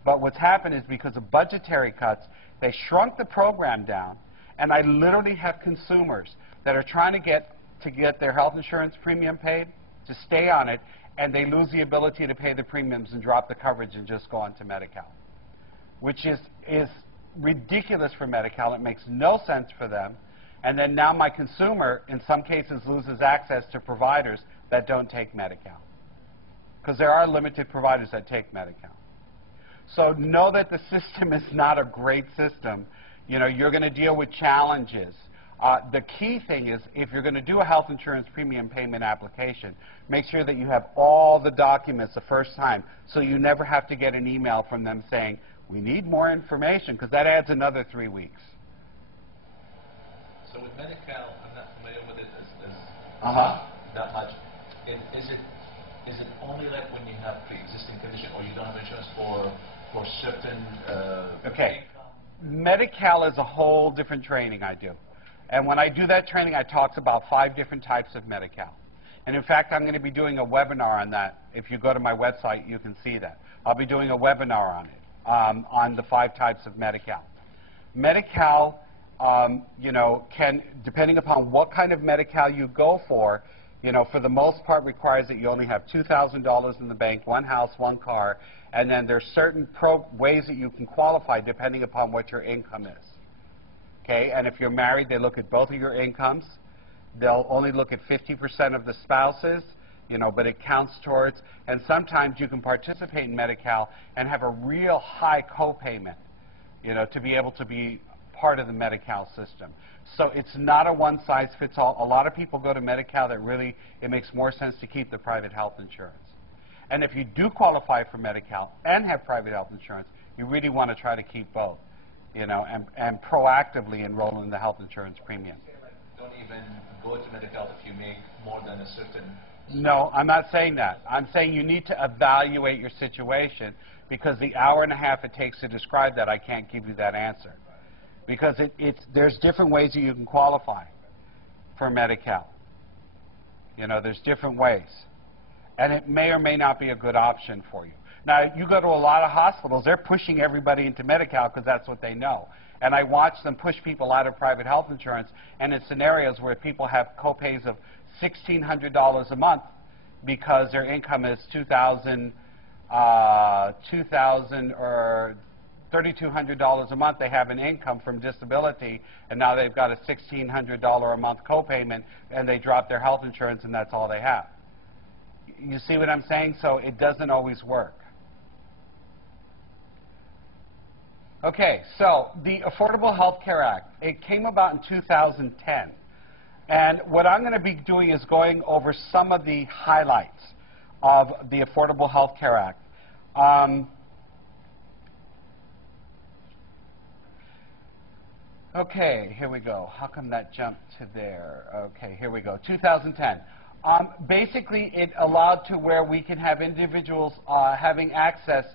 but what's happened is because of budgetary cuts, they shrunk the program down, and I literally have consumers that are trying to get their health insurance premium paid, to stay on it, and they lose the ability to pay the premiums and drop the coverage and just go on to Medi-Cal, which is ridiculous for Medi-Cal. It makes no sense for them. And then now my consumer, in some cases, loses access to providers that don't take Medi-Cal, because there are limited providers that take Medi-Cal. So know that the system is not a great system. You know, you're going to deal with challenges. The key thing is, if you're going to do a health insurance premium payment application, make sure that you have all the documents the first time, so you never have to get an email from them saying, we need more information, because that adds another 3 weeks. So with Medi-Cal, I'm not familiar with it Uh-huh. that much. Is it only like when you have pre-existing condition, or you don't have insurance for certain Okay. income? Medi-Cal is a whole different training I do. And when I do that training, I talk about 5 different types of Medi-Cal. And in fact, I'm going to be doing a webinar on that. If you go to my website, you can see that. I'll be doing a webinar on it, on the 5 types of Medi-Cal. Medi-Cal, you know, can, depending upon what kind of Medi-Cal you go for the most part requires that you only have $2,000 in the bank, 1 house, 1 car, and then there's certain ways that you can qualify depending upon what your income is. Okay, and if you're married, they look at both of your incomes. They'll only look at 50% of the spouses, but it counts towards. And sometimes you can participate in Medi-Cal and have a real high copayment, to be able to be part of the Medi-Cal system. So it's not a one-size-fits-all. A lot of people go to Medi-Cal that really, it makes more sense to keep the private health insurance. And if you do qualify for Medi-Cal and have private health insurance, you really want to try to keep both, and proactively enroll in the health insurance premium. Don't even go to Medi-Cal if you make more than a certain... No, I'm not saying that. I'm saying you need to evaluate your situation, because the hour and a half it takes to describe that, I can't give you that answer. Because there's different ways that you can qualify for Medi-Cal. There's different ways. And it may or may not be a good option for you. Now, you go to a lot of hospitals, they're pushing everybody into Medi-Cal because that's what they know. And I watch them push people out of private health insurance, and in scenarios where people have copays of $1,600 a month because their income is $2,000 or $3,200 a month, they have an income from disability, and now they've got a $1,600 a month copayment, and they drop their health insurance, and that's all they have. You see what I'm saying? So it doesn't always work. Okay, so the Affordable Health Care Act, it came about in 2010. And what I'm going to be doing is going over some of the highlights of the Affordable Health Care Act. Okay, here we go. How come that jumped to there? Okay, here we go. 2010. Basically, it allowed to where we can have individuals having access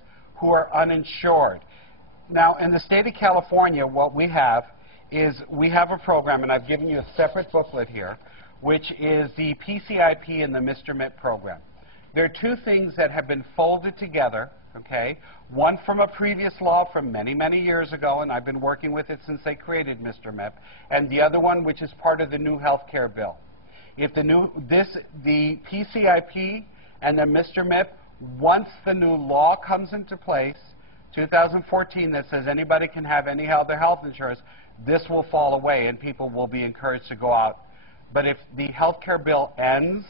who are uninsured. Now, in the state of California, what we have is we have a program, and I've given you a separate booklet here, which is the PCIP and the Mr. MIP program. There are two things that have been folded together, okay? One from a previous law from many, many years ago, and I've been working with it since they created Mr. MIP, and the other one which is part of the new health care bill. If the PCIP and the Mr. MIP, once the new law comes into place, 2014, that says anybody can have any other health insurance, this will fall away and people will be encouraged to go out. But if the health care bill ends,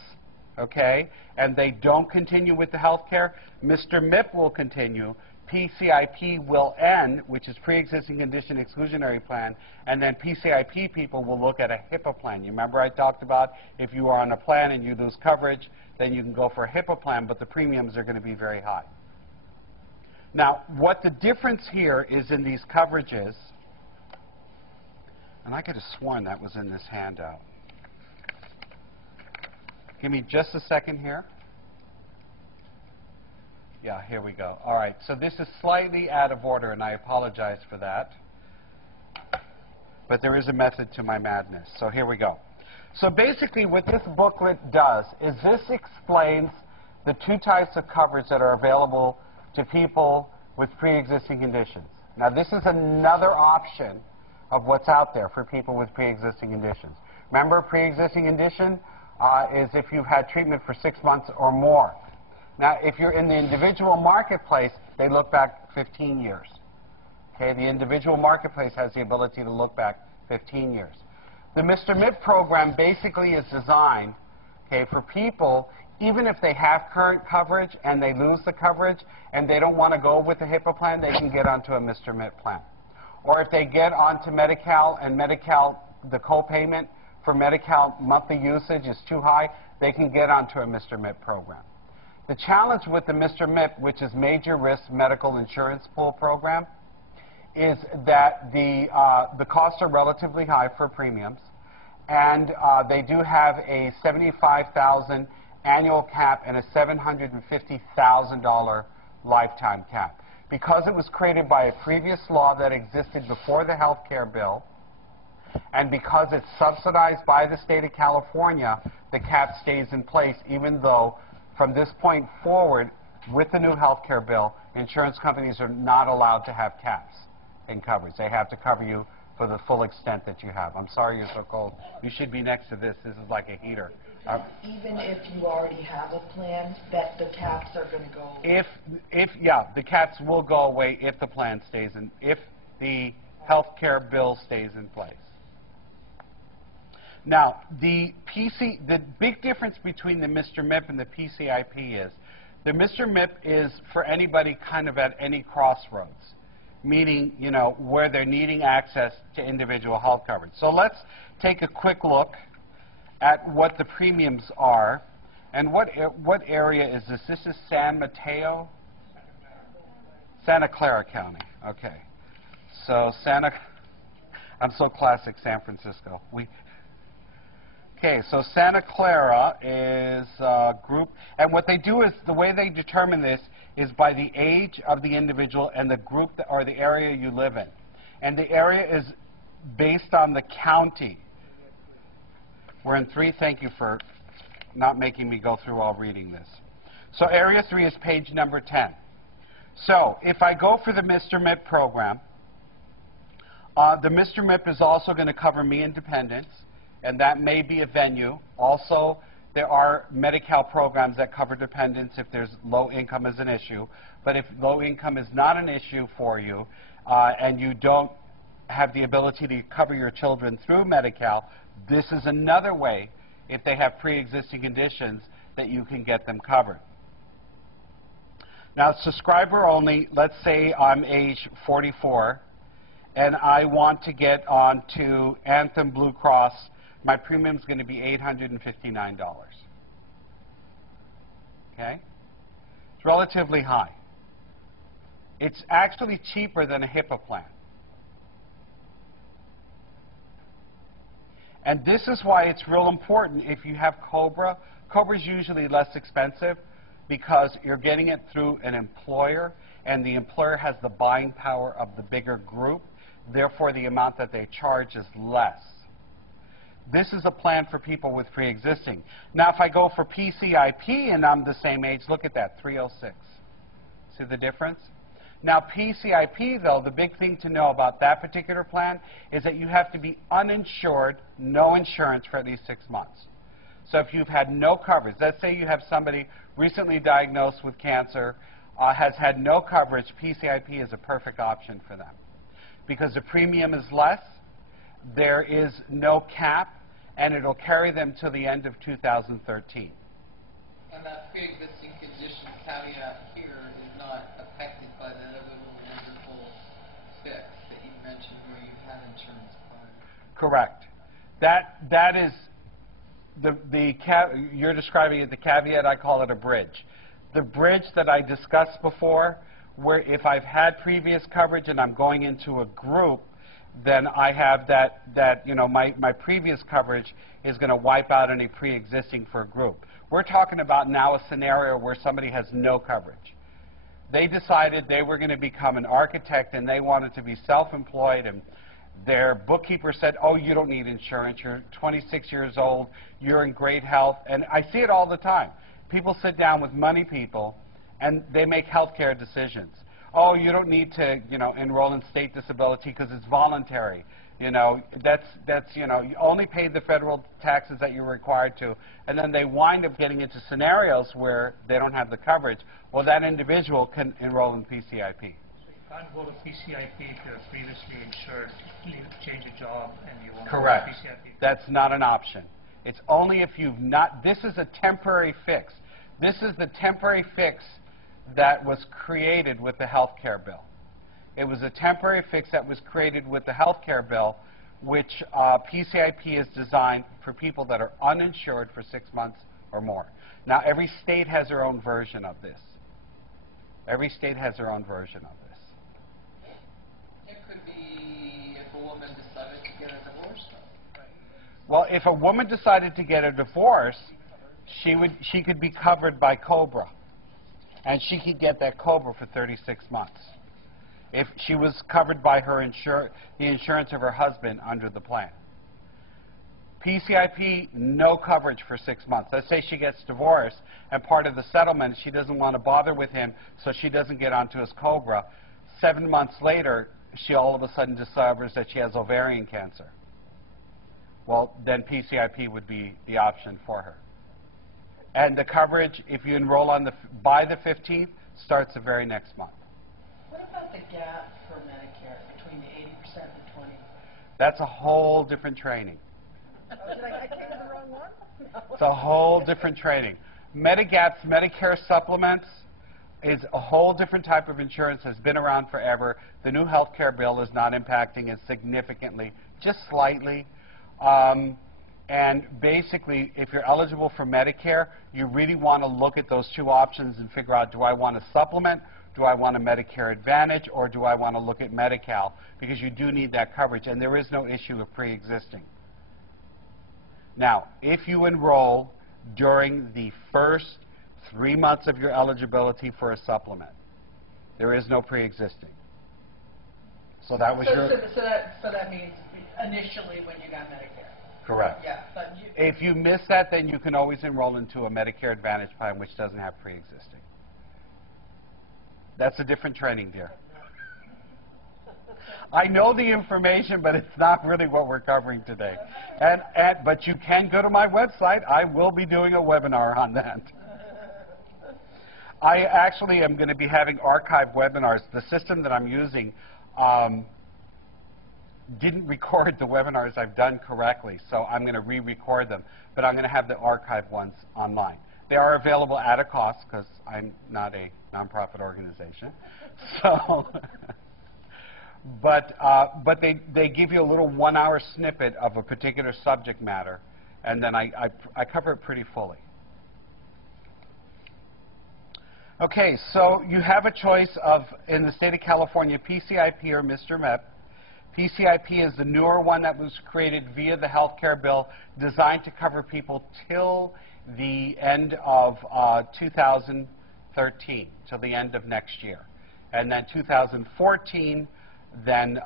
okay, and they don't continue with the health care, Mr. MIP will continue, PCIP will end, which is pre-existing condition exclusionary plan, and then PCIP people will look at a HIPAA plan. You remember I talked about if you are on a plan and you lose coverage, then you can go for a HIPAA plan, but the premiums are going to be very high. Now, what the difference here is in these coverages, and I could have sworn that was in this handout. Give me just a second here. Yeah, here we go. All right, so this is slightly out of order, and I apologize for that. But there is a method to my madness, so here we go. So basically what this booklet does is this explains the two types of coverage that are available to people with pre-existing conditions. Now, this is another option of what's out there for people with pre-existing conditions. Remember, pre-existing condition is if you've had treatment for 6 months or more. Now, if you're in the individual marketplace, they look back 15 years. Okay, the individual marketplace has the ability to look back 15 years. The Mr. MIP program basically is designed, okay, for people, even if they have current coverage and they lose the coverage and they don't want to go with the HIPAA plan, they can get onto a Mr. MIP plan. Or if they get onto Medi-Cal and Medi-Cal, the co-payment for Medi-Cal monthly usage is too high, they can get onto a Mr. MIP program. The challenge with the Mr. MIP, which is Major Risk Medical Insurance Pool program, is that the costs are relatively high for premiums, and they do have a $75,000 annual cap and a $750,000 lifetime cap. Because it was created by a previous law that existed before the health care bill, and because it's subsidized by the state of California, the cap stays in place, even though from this point forward, with the new health care bill, insurance companies are not allowed to have caps in coverage. They have to cover you for the full extent that you have. I'm sorry you're so cold. You should be next to this. This is like a heater. Even if you already have a plan, that the caps are going to go away? Yeah, the caps will go away if the plan stays in, if the health care bill stays in place. Now, the big difference between the Mr. MIP and the PCIP is the Mr. MIP is for anybody kind of at any crossroads, meaning, you know, where they're needing access to individual health coverage. So let's take a quick look at what the premiums are. And what area is this? This is San Mateo? Santa Clara County. Okay. So I'm so classic San Francisco. Okay, so Santa Clara is group, and what they do is, the way they determine this is by the age of the individual and the group or the area you live in. And the area is based on the county. We're in 3. Thank you for not making me go through all reading this. So area 3 is page number 10. So if I go for the Mr. MIP program, the Mr. MIP is also going to cover me and dependents, and that may be a venue. Also, there are Medi-Cal programs that cover dependents if there's low income as an issue. But if low income is not an issue for you, and you don't have the ability to cover your children through Medi-Cal, this is another way, if they have pre-existing conditions, that you can get them covered. Now, subscriber only, let's say I'm age 44, and I want to get onto Anthem Blue Cross. My premium is going to be $859. Okay? It's relatively high. It's actually cheaper than a HIPAA plan. And this is why it's real important if you have COBRA. COBRA is usually less expensive because you're getting it through an employer, and the employer has the buying power of the bigger group. Therefore, the amount that they charge is less. This is a plan for people with pre-existing. Now, if I go for PCIP and I'm the same age, look at that, 306. See the difference? Now, PCIP, though, the big thing to know about that particular plan is that you have to be uninsured, no insurance for at least 6 months. So if you've had no coverage, let's say you have somebody recently diagnosed with cancer, has had no coverage, PCIP is a perfect option for them. Because the premium is less, there is no cap, and it'll carry them to the end of 2013. And that pre-existing condition caveat here is not affected by that other little wonderful fix that you mentioned where you've had insurance prior. Correct. That is you're describing it the caveat. I call it a bridge. The bridge that I discussed before, where if I've had previous coverage and I'm going into a group, then I have that you know, my previous coverage is going to wipe out any pre-existing for a group. We're talking about now a scenario where somebody has no coverage. They decided they were going to become an architect and they wanted to be self-employed, and their bookkeeper said, oh, you don't need insurance, you're 26 years old, you're in great health. And I see it all the time. People sit down with money people and they make health care decisions. Oh, you don't need to, you know, enroll in state disability because it's voluntary. You know, you know, you only pay the federal taxes that you're required to. And then they wind up getting into scenarios where they don't have the coverage. Well, that individual can enroll in PCIP. So you can't go to PCIP if you're previously insured, change a job, and you want Correct. to go to PCIP. That's not an option. It's only if you've not. This is a temporary fix. This is the temporary fix that was created with the health care bill. It was a temporary fix that was created with the health care bill, which PCIP is designed for people that are uninsured for 6 months or more. Now, every state has their own version of this. Every state has their own version of this. It could be if a woman decided to get a divorce. Right? Well, if a woman decided to get a divorce, she could be covered by COBRA. And she could get that COBRA for 36 months. If she was covered by her the insurance of her husband under the plan. PCIP, no coverage for 6 months. Let's say she gets divorced, and part of the settlement, she doesn't want to bother with him, so she doesn't get onto his COBRA. 7 months later, she all of a sudden discovers that she has ovarian cancer. Well, then PCIP would be the option for her. And the coverage, if you enroll on by the 15th, starts the very next month. What about the gap for Medicare between the 80% and the 20%? That's a whole different training. I was like, I came to the wrong one? It's a whole different training. Medigap's Medicare supplements is a whole different type of insurance. Has been around forever. The new health care bill is not impacting it significantly, just slightly. And basically, if you're eligible for Medicare, you really want to look at those two options and figure out, do I want a supplement, do I want a Medicare Advantage, or do I want to look at Medi-Cal? Because you do need that coverage, and there is no issue of pre-existing. Now, if you enroll during the first 3 months of your eligibility for a supplement, there is no pre-existing. So that was your... So that means initially when you got Medicare. Correct. Yeah, but If you miss that, then you can always enroll into a Medicare Advantage plan which doesn't have pre-existing. That's a different training, dear. I know the information, but it's not really what we're covering today. But you can go to my website. I will be doing a webinar on that. I actually am going to be having archive webinars. The system that I'm using didn't record the webinars I've done correctly, so I'm going to re-record them. But I'm going to have the archive ones online. They are available at a cost because I'm not a nonprofit organization. So, but they give you a little 1-hour snippet of a particular subject matter, and then I cover it pretty fully. Okay, so you have a choice of, in the state of California, PCIP or Mr. MEP. PCIP is the newer one that was created via the health care bill, designed to cover people till the end of 2013, till the end of next year. And then 2014, then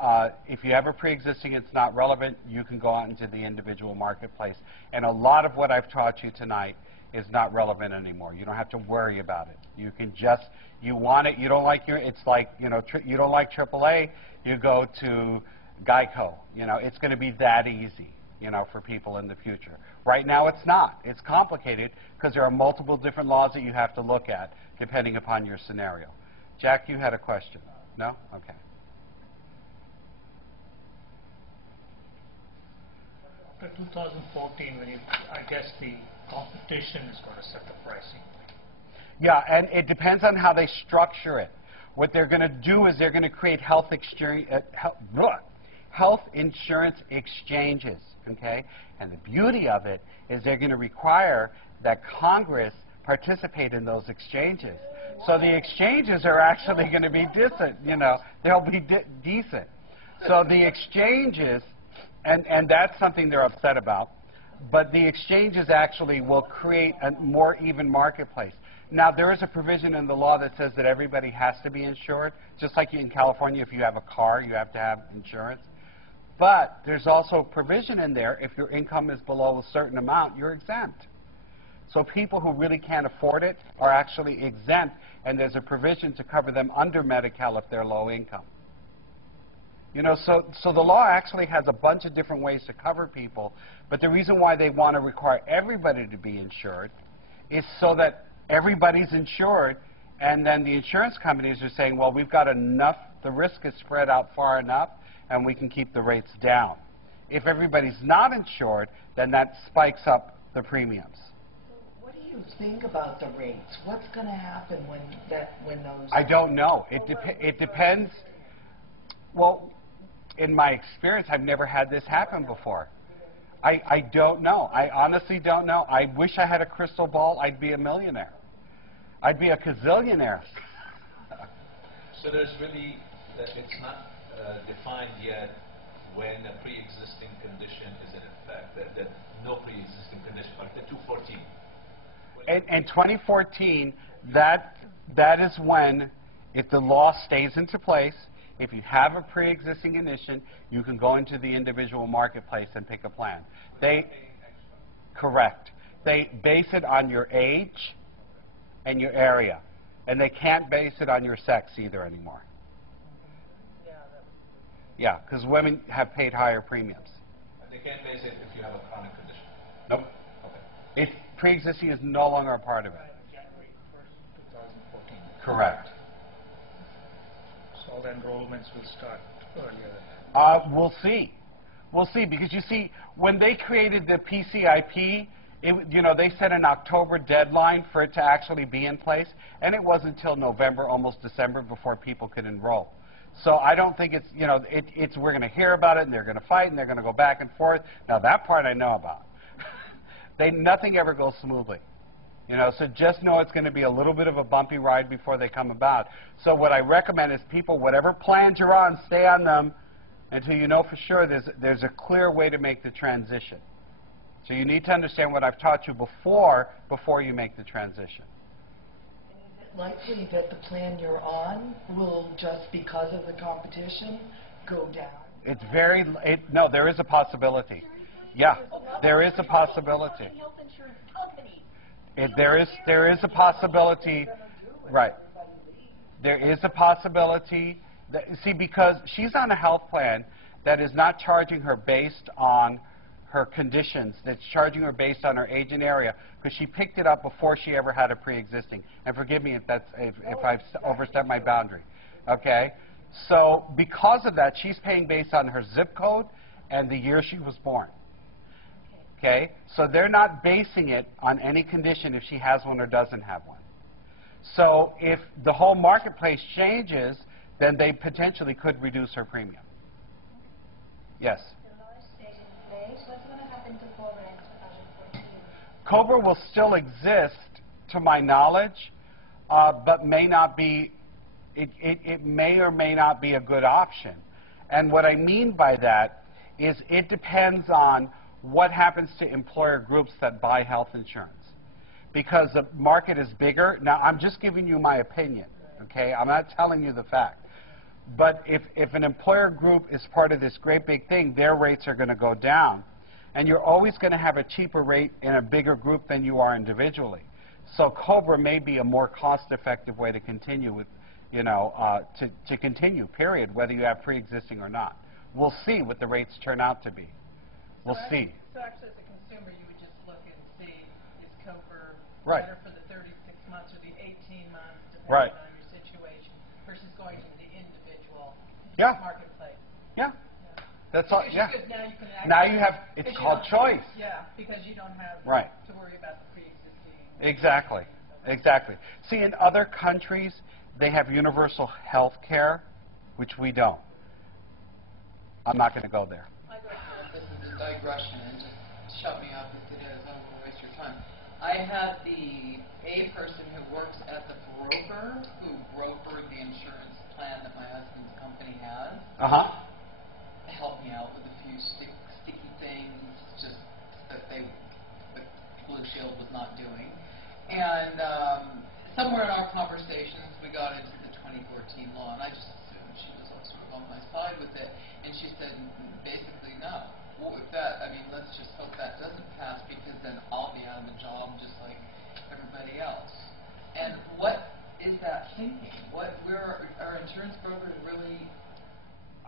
if you have a pre-existing, it's not relevant, you can go out into the individual marketplace. And a lot of what I've taught you tonight is not relevant anymore. You don't have to worry about it. You can just, you want it, you don't like your, it's like, you know, you don't like AAA, you go to Geico. You know, it's going to be that easy, you know, for people in the future. Right now it's not. It's complicated because there are multiple different laws that you have to look at depending upon your scenario. Jack, you had a question. No? Okay. After 2014, when I guess the competition is going to set the pricing. Yeah, and it depends on how they structure it. What they're going to do is they're going to create health insurance exchanges, okay? And the beauty of it is they're going to require that Congress participate in those exchanges. So the exchanges are actually going to be decent, you know. They'll be decent. So the exchanges, and that's something they're upset about, but the exchanges actually will create a more even marketplace. Now, there is a provision in the law that says that everybody has to be insured, just like in California, if you have a car, you have to have insurance. But there's also a provision in there, if your income is below a certain amount, you're exempt. So people who really can't afford it are actually exempt, and there's a provision to cover them under Medi-Cal if they're low income. You know, so the law actually has a bunch of different ways to cover people, but the reason why they want to require everybody to be insured is so that everybody's insured, and then the insurance companies are saying, well, we've got enough, the risk is spread out far enough, and we can keep the rates down. If everybody's not insured, then that spikes up the premiums. What do you think about the rates? What's going to happen when those... I don't know. It depends. Well, in my experience, I've never had this happen before. I don't know. I honestly don't know. I wish I had a crystal ball. I'd be a millionaire. I'd be a gazillionaire. So there's really, it's not defined yet when a pre-existing condition is in effect, that no pre-existing condition, like the 214. In 2014, that is when, if the law stays into place, if you have a pre-existing condition, you can go into the individual marketplace and pick a plan. Correct. They base it on your age and your area. And they can't base it on your sex either anymore. Yeah, because women have paid higher premiums. And they can't base it if you have a chronic condition? Nope. Okay. If pre-existing is no longer a part of it. January 1st, 2014. Correct. So all the enrollments will start earlier. We'll see. We'll see, because you see, when they created the PCIP, you know, they set an October deadline for it to actually be in place, and it wasn't until November, almost December, before people could enroll. So I don't think it's, you know, we're going to hear about it, and they're going to fight, and they're going to go back and forth. Now, that part I know about. Nothing ever goes smoothly. You know, so just know it's going to be a little bit of a bumpy ride before they come about. So what I recommend is people, whatever plans you're on, stay on them until you know for sure there's a clear way to make the transition. So you need to understand what I've taught you before you make the transition. Is it likely that the plan you're on will, just because of the competition, go down? It's very, no, there is a possibility. Yeah, there is a possibility. There is a possibility, right. There is a possibility, that, see, because she's on a health plan that is not charging her based on her conditions, that's charging her based on her age and area, because she picked it up before she ever had a pre-existing. And forgive me if I've overstepped my boundary, okay? So because of that, she's paying based on her zip code and the year she was born. Okay? So they're not basing it on any condition if she has one or doesn't have one. So if the whole marketplace changes, then they potentially could reduce her premium. Yes? The law stays in place. What's going to happen to COBRA in 2014? COBRA will still exist, to my knowledge, but may not be, it may or may not be a good option. And what I mean by that is it depends on what happens to employer groups that buy health insurance. Because the market is bigger. Now, I'm just giving you my opinion, okay? I'm not telling you the fact. But if an employer group is part of this great big thing, their rates are going to go down. And you're always going to have a cheaper rate in a bigger group than you are individually. So COBRA may be a more cost-effective way to continue with, you know, to continue, period, whether you have pre-existing or not. We'll see what the rates turn out to be. We'll see. So actually, as a consumer, you would just look and see, is COBRA Right. better for the 36 months or the 18 months, depending Right. on your situation, versus going to the individual Yeah. marketplace. Yeah. That's all. Because Yeah. now you can Now actually- you have, it's because you called don't- choice. Yeah, because you don't have Right. to worry about the pre-existing. Exactly. Exactly. See, in other countries, they have universal health care, which we don't. I'm not going to go there. This is a digression, and just shut me up if it is. I don't want to waste your time. I had a person who works at the broker who brokered the insurance plan that my husband's company has Uh-huh. help me out with a few sticky things, just that the Blue Shield was not doing. And somewhere in our conversations, we got into the 2014 law, and I just assumed she was all sort of on my side with it. And she said, basically, no. Well, if that, I mean, let's just hope that doesn't pass, because then I'll be out of a job just like everybody else. And what is that thinking? Where are insurance brokers really?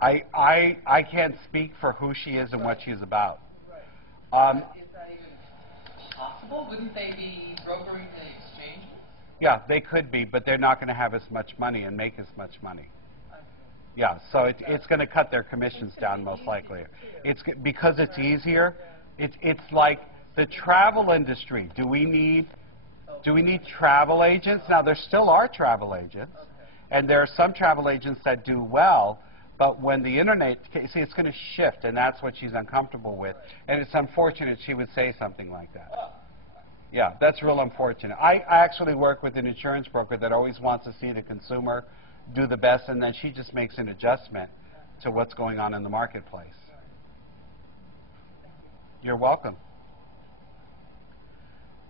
I can't speak for who she is and what she's about. Right. Is that even possible? Wouldn't they be brokering the exchanges? Yeah, they could be, but they're not going to have as much money and make as much money. Yeah, so it's going to cut their commissions down most likely. Because it's easier. It's like the travel industry. Do we need travel agents? Now, there still are travel agents, and there are some travel agents that do well. But when the internet, see, it's going to shift, and that's what she's uncomfortable with. And it's unfortunate she would say something like that. Yeah, that's real unfortunate. I actually work with an insurance broker that always wants to see the consumer do the best, and then she just makes an adjustment to what's going on in the marketplace. You're welcome.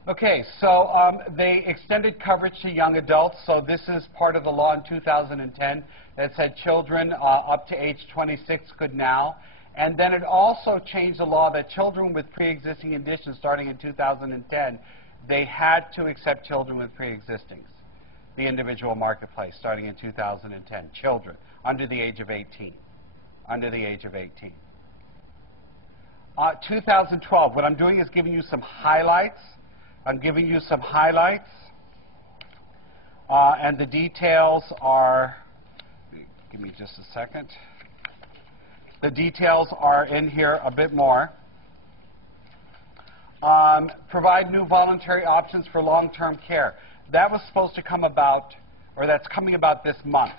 Okay, so they extended coverage to young adults. So this is part of the law in 2010 that said children up to age 26 could now. And then it also changed the law that children with pre-existing conditions starting in 2010, they had to accept children with pre-existings, the individual marketplace starting in 2010, children under the age of 18, under the age of 18. 2012, what I'm doing is giving you some highlights. I'm giving you some highlights, and the details are, give me just a second. The details are in here a bit more. Provide new voluntary options for long-term care. That was supposed to come about, or that's coming about this month.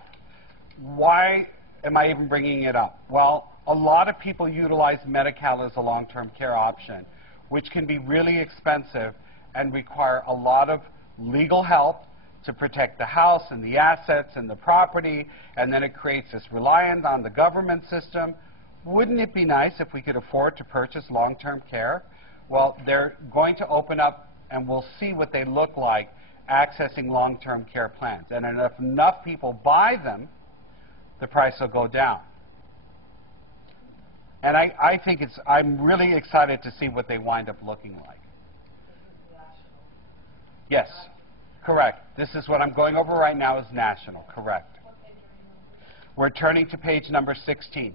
Why am I even bringing it up? Well, a lot of people utilize Medi-Cal as a long-term care option, which can be really expensive and require a lot of legal help to protect the house and the assets and the property, and then it creates this reliance on the government system. Wouldn't it be nice if we could afford to purchase long-term care? Well, they're going to open up, and we'll see what they look like, accessing long-term care plans. And if enough people buy them, the price will go down. And I think I'm really excited to see what they wind up looking like. Yes, correct. This is what I'm going over right now is national, correct. We're turning to page number 16.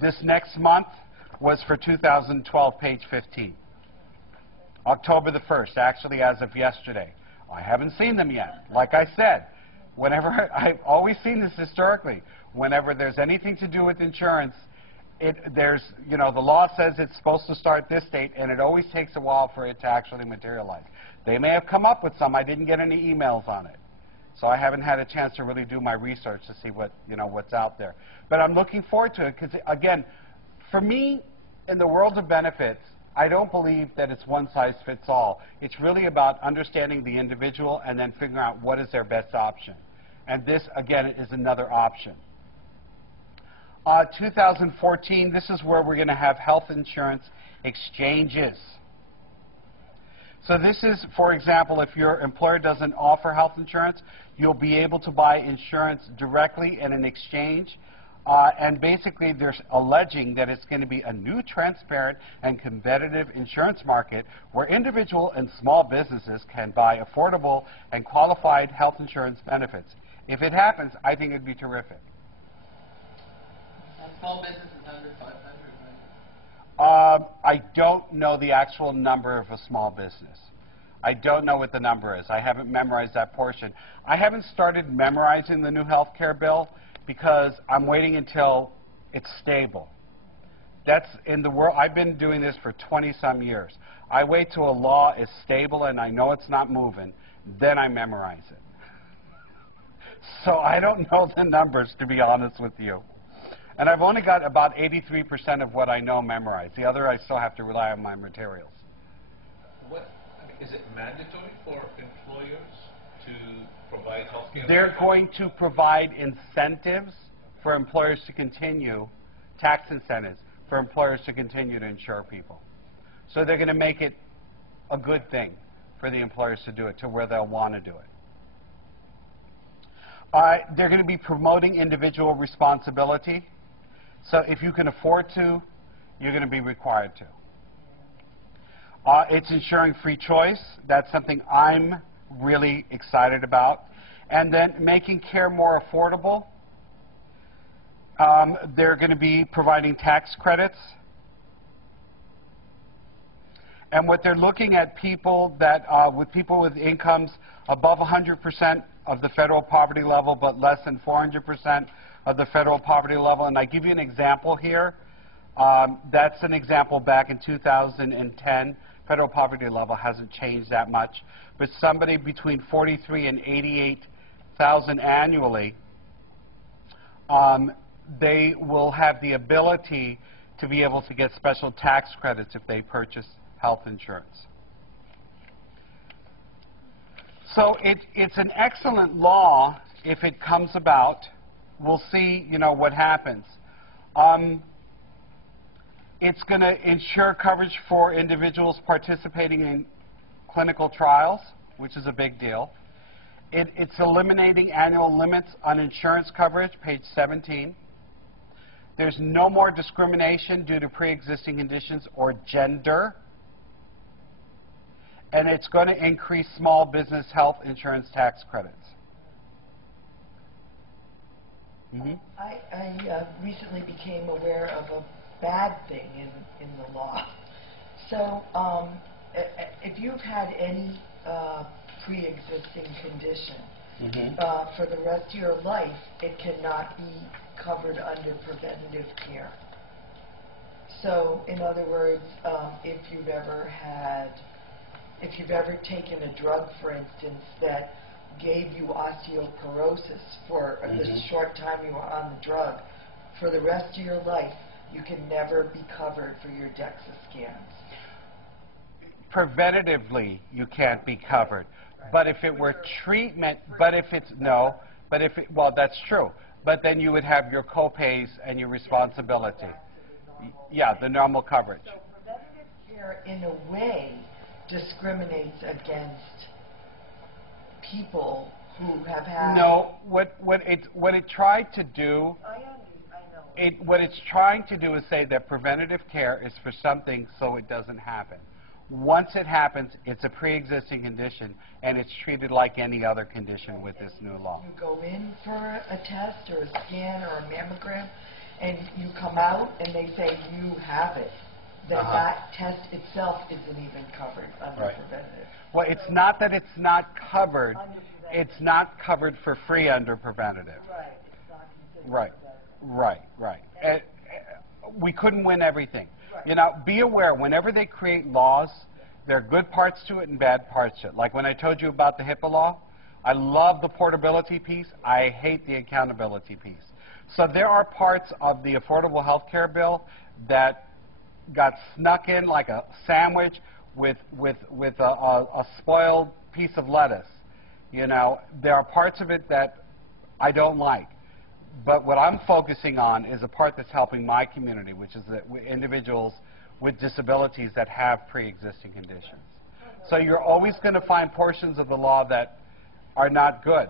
This next month was for 2012, page 15. October the 1st, actually as of yesterday. I haven't seen them yet. Like I said, whenever, I've always seen this historically, whenever there's anything to do with insurance, the law says it's supposed to start this date, and it always takes a while for it to actually materialize. They may have come up with some. I didn't get any emails on it. So I haven't had a chance to really do my research to see what's out there. But I'm looking forward to it because, again, for me, in the world of benefits, I don't believe that it's one size fits all. It's really about understanding the individual and then figuring out what is their best option. And this, again, is another option. 2014, this is where we're going to have health insurance exchanges. So this is, for example, if your employer doesn't offer health insurance, you'll be able to buy insurance directly in an exchange. And basically, they're alleging that it's going to be a new, transparent, and competitive insurance market where individual and small businesses can buy affordable and qualified health insurance benefits. If it happens, I think it'd be terrific. And small businesses under 500, right? I don't know the actual number of a small business. I don't know what the number is. I haven't memorized that portion. I haven't started memorizing the new health care bill because I'm waiting until it's stable. That's in the world. I've been doing this for 20-some years. I wait till a law is stable and I know it's not moving, then I memorize it. So I don't know the numbers, to be honest with you. And I've only got about 83% of what I know memorized. The other, I still have to rely on my materials. Is it mandatory for employers to provide health care? They're going to provide incentives for employers to continue, tax incentives for employers to continue to insure people. So they're going to make it a good thing for the employers to do it, to where they'll want to do it. They're going to be promoting individual responsibility. So if you can afford to, you're going to be required to. It's ensuring free choice. That's something I'm really excited about. And then making care more affordable. They're going to be providing tax credits. And what they're looking at people that, with people with incomes above 100% of the federal poverty level, but less than 400% of the federal poverty level. And I give you an example here. That's an example back in 2010. Federal poverty level hasn't changed that much. But somebody between 43 and 88,000 annually, they will have the ability to be able to get special tax credits if they purchase health insurance. So it's an excellent law if it comes about. We'll see, you know, what happens. It's going to ensure coverage for individuals participating in clinical trials, which is a big deal. It's eliminating annual limits on insurance coverage, page 17. There's no more discrimination due to pre-existing conditions or gender. And it's going to increase small business health insurance tax credits. Mm-hmm. I recently became aware of a bad thing in the law. So if you've had any pre-existing condition, for the rest of your life, it cannot be covered under preventative care. So in other words, if you've ever taken a drug, for instance, that gave you osteoporosis for the short time you were on the drug, for the rest of your life, you can never be covered for your DEXA scans. Preventatively, you can't be covered. Right. But if it were treatment, well, that's true. But then you would have your co-pays and your responsibility. Yeah, the normal coverage. So preventative care, in a way, discriminates against people who have had... No, what it tried to do... What it's trying to do is say that preventative care is for something so it doesn't happen. Once it happens, it's a pre-existing condition, and it's treated like any other condition with this new law. You go in for a test or a scan or a mammogram, and you come out and they say you have it. Then that test itself isn't even covered under preventative. Well, it's not that it's not covered. It's not covered for free under preventative. Right. It's not considered Right. We couldn't win everything. Right. You know, be aware, whenever they create laws, there are good parts to it and bad parts to it. Like when I told you about the HIPAA law, I love the portability piece. I hate the accountability piece. So there are parts of the Affordable Health Care Bill that got snuck in like a sandwich with a spoiled piece of lettuce. You know, there are parts of it that I don't like. But what I'm focusing on is a part that's helping my community, which is that individuals with disabilities that have pre-existing conditions. So you're always going to find portions of the law that are not good.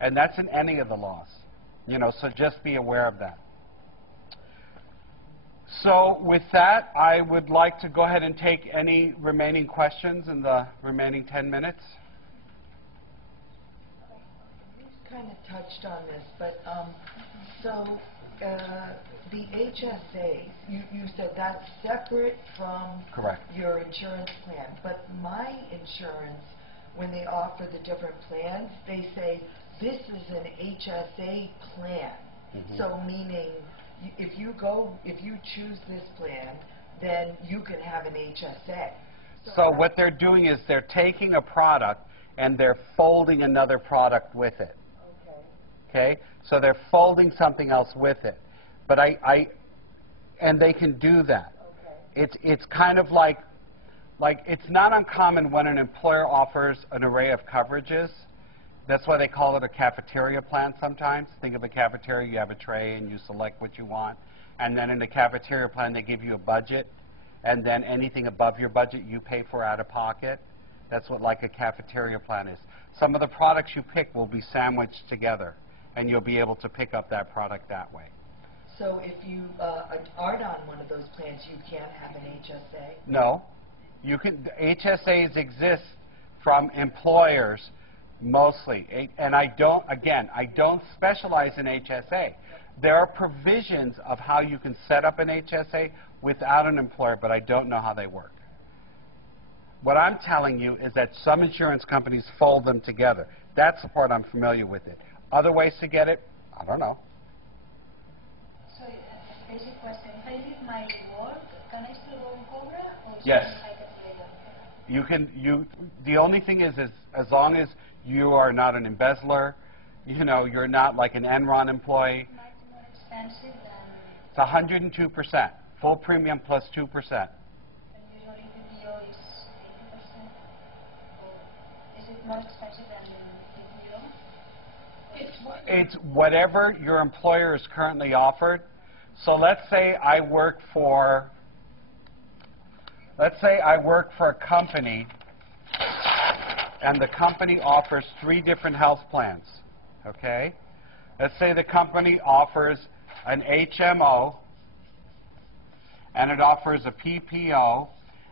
And that's in any of the laws. You know, so just be aware of that. So with that, I would like to go ahead and take any remaining questions in the remaining 10 minutes. Kind of touched on this, but the HSAs, you said that's separate from Correct. your insurance plan. But my insurance, when they offer the different plans, they say this is an HSA plan. Mm-hmm. So meaning, if you choose this plan, then you can have an HSA. So what they're doing is they're taking a product and they're folding another product with it. Okay? So they're folding something else with it. But and they can do that. Okay. It's kind of like it's not uncommon when an employer offers an array of coverages. That's why they call it a cafeteria plan sometimes. Think of a cafeteria, you have a tray and you select what you want. And then in the cafeteria plan, they give you a budget. And then anything above your budget, you pay for out of pocket. That's what like a cafeteria plan is. Some of the products you pick will be sandwiched together, and you'll be able to pick up that product that way. So if you aren't on one of those plans, you can't have an HSA? No. You can. HSAs exist from employers mostly. And I don't specialize in HSA. There are provisions of how you can set up an HSA without an employer, but I don't know how they work. What I'm telling you is that some insurance companies fold them together. That's the part I'm familiar with it. Other ways to get it, I don't know. So, basic question. If I leave my work, can I still go in Cobra? Or Yes. I can The only thing is as long as you are not an embezzler, you know, you're not like an Enron employee. Much more expensive than... It's 102%. Full premium plus 2%. And usually PPO is 80%. Is it more expensive than PPO? It's whatever your employer is currently offered. So let's say I work for a company, and the company offers 3 different health plans. Okay? Let's say the company offers an HMO, and it offers a PPO,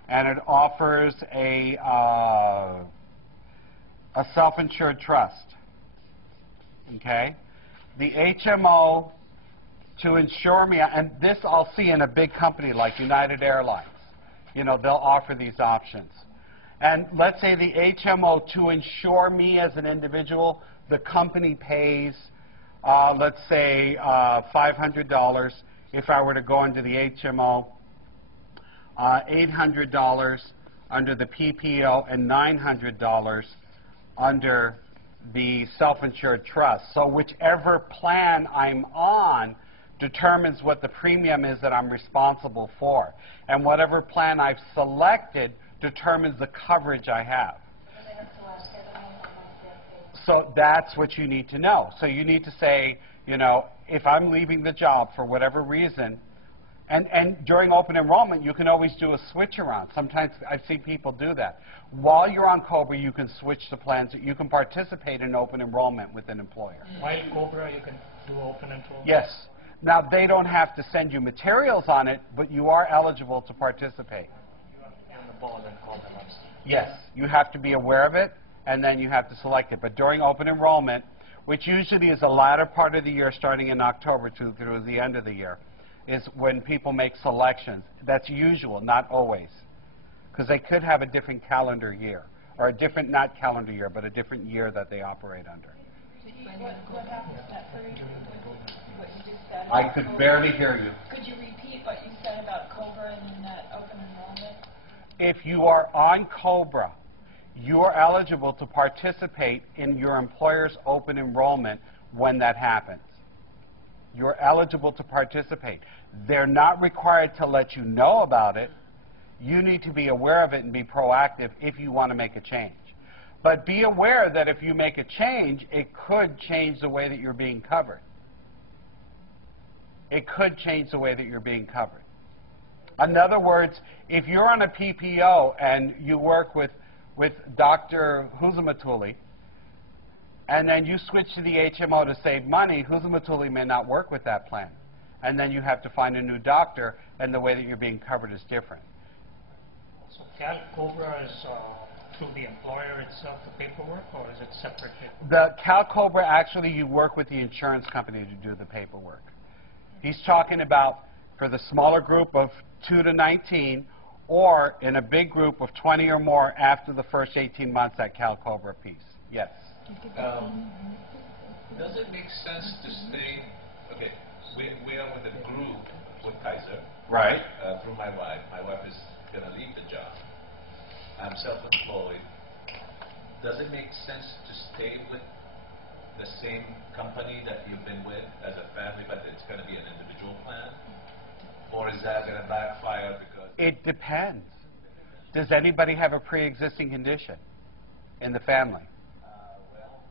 and it offers a self-insured trust. Okay? The HMO, to insure me, and this I'll see in a big company like United Airlines. You know, they'll offer these options. And let's say the HMO, to insure me as an individual, the company pays, let's say, $500 if I were to go into the HMO, $800 under the PPO, and $900 under the self-insured trust. So whichever plan I'm on determines what the premium is that I'm responsible for. And whatever plan I've selected determines the coverage I have. So that's what you need to know. So you need to say, you know, if I'm leaving the job for whatever reason, and during open enrollment, you can always do a switch around. Sometimes I've seen people do that. While you're on COBRA, you can switch the plans. You can participate in open enrollment with an employer. While COBRA, you can do open enrollment? Yes. Now, they don't have to send you materials on it, but you are eligible to participate. You have to be on the ball and call them up. Yes. You have to be aware of it, and then you have to select it. But during open enrollment, which usually is the latter part of the year, starting in October through the end of the year, is when people make selections. That's usual, not always. Because they could have a different calendar year, or a different, not calendar year, but a different year that they operate under. What happens that what you just said? I could barely hear you. Could you repeat what you said about COBRA and that open enrollment? If you are on COBRA, you are eligible to participate in your employer's open enrollment when that happens. You're eligible to participate. They're not required to let you know about it. You need to be aware of it and be proactive if you want to make a change. But be aware that if you make a change, it could change the way that you're being covered. It could change the way that you're being covered. In other words, if you're on a PPO and you work with Dr. Huzamatuli, and then you switch to the HMO to save money, Huzamatuli may not work with that plan. And then you have to find a new doctor, and the way that you're being covered is different. So CalCobra is through the employer itself, the paperwork, or is it separate paperwork? The CalCobra, actually, you work with the insurance company to do the paperwork. He's talking about for the smaller group of 2 to 19, or in a big group of 20 or more after the first 18 months, that CalCobra piece. Yes? Does it make sense to stay, okay, we are with a group with Kaiser. Right. Through my wife. My wife is going to leave the job. I'm self-employed. Does it make sense to stay with the same company that you've been with as a family, but it's going to be an individual plan? Or is that going to backfire because... It depends. Does anybody have a pre-existing condition in the family? Well...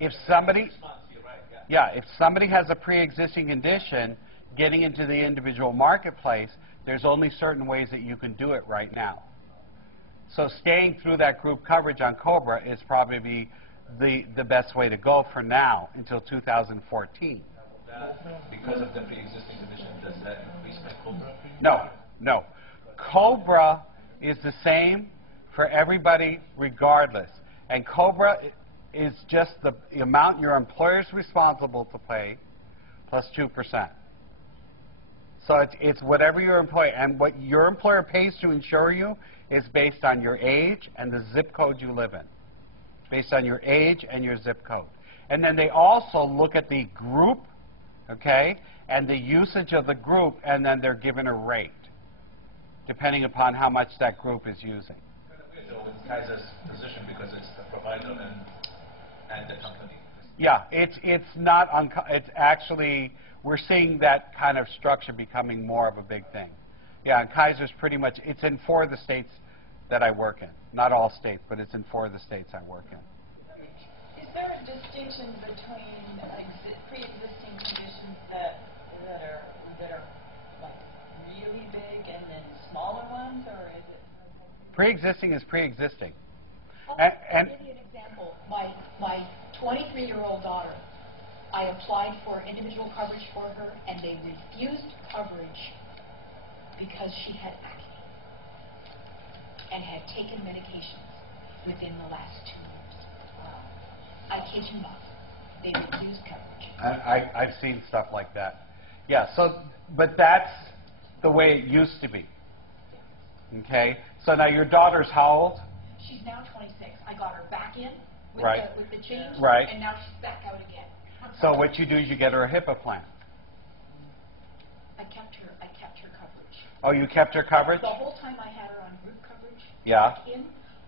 If somebody... 6 months, you're right, Yeah, if somebody has a pre-existing condition, getting into the individual marketplace, there's only certain ways that you can do it right now. So staying through that group coverage on COBRA is probably the best way to go for now until 2014. Because of the pre-existing condition, does that increase my COBRA? No, no. COBRA is the same for everybody regardless. And COBRA is just the amount your employer is responsible to pay plus 2%. So it's whatever your employer, and what your employer pays to insure you is based on your age and the zip code you live in. Based on your age and your zip code. And then they also look at the group, okay, and the usage of the group, and then they're given a rate, depending upon how much that group is using. So it's Kaiser's position because it's the provider and the company. Yeah, it's not, it's actually, we're seeing that kind of structure becoming more of a big thing. Yeah, and Kaiser's pretty much, it's in 4 of the states that I work in. Not all states, but it's in 4 of the states I work in. Is there a distinction between pre-existing conditions that are like really big and then smaller ones, or is it? Pre-existing is pre-existing. I'll And give you an example. My 23-year-old daughter, I applied for individual coverage for her, and they refused coverage because she had acne and had taken medications within the last 2 years. I kid you not. They refused coverage. I've seen stuff like that. Yeah, so, but that's the way it used to be. Okay? So now your daughter's how old? She's now 26. I got her back in with, Right. with the change, Right. and now she's back out again. So what you do is you get her a HIPAA plan. I kept her coverage. Oh, you kept her coverage? The whole time I had her on group coverage, Yeah.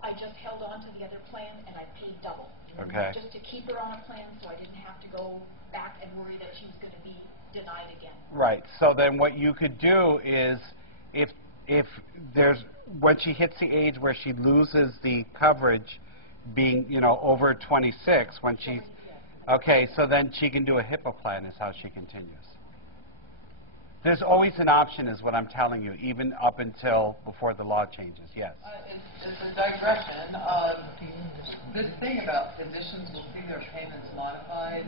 I just held on to the other plan, and I paid double. Okay. Just to keep her on a plan so I didn't have to go back and worry that she was going to be denied again. Right. So then what you could do is if there's, when she hits the age where she loses the coverage being, you know, over 26, when she's, okay, so then she can do a HIPAA plan is how she continues. There's always an option is what I'm telling you, even up until before the law changes, yes. It's a digression. Good thing about physicians will see their payments modified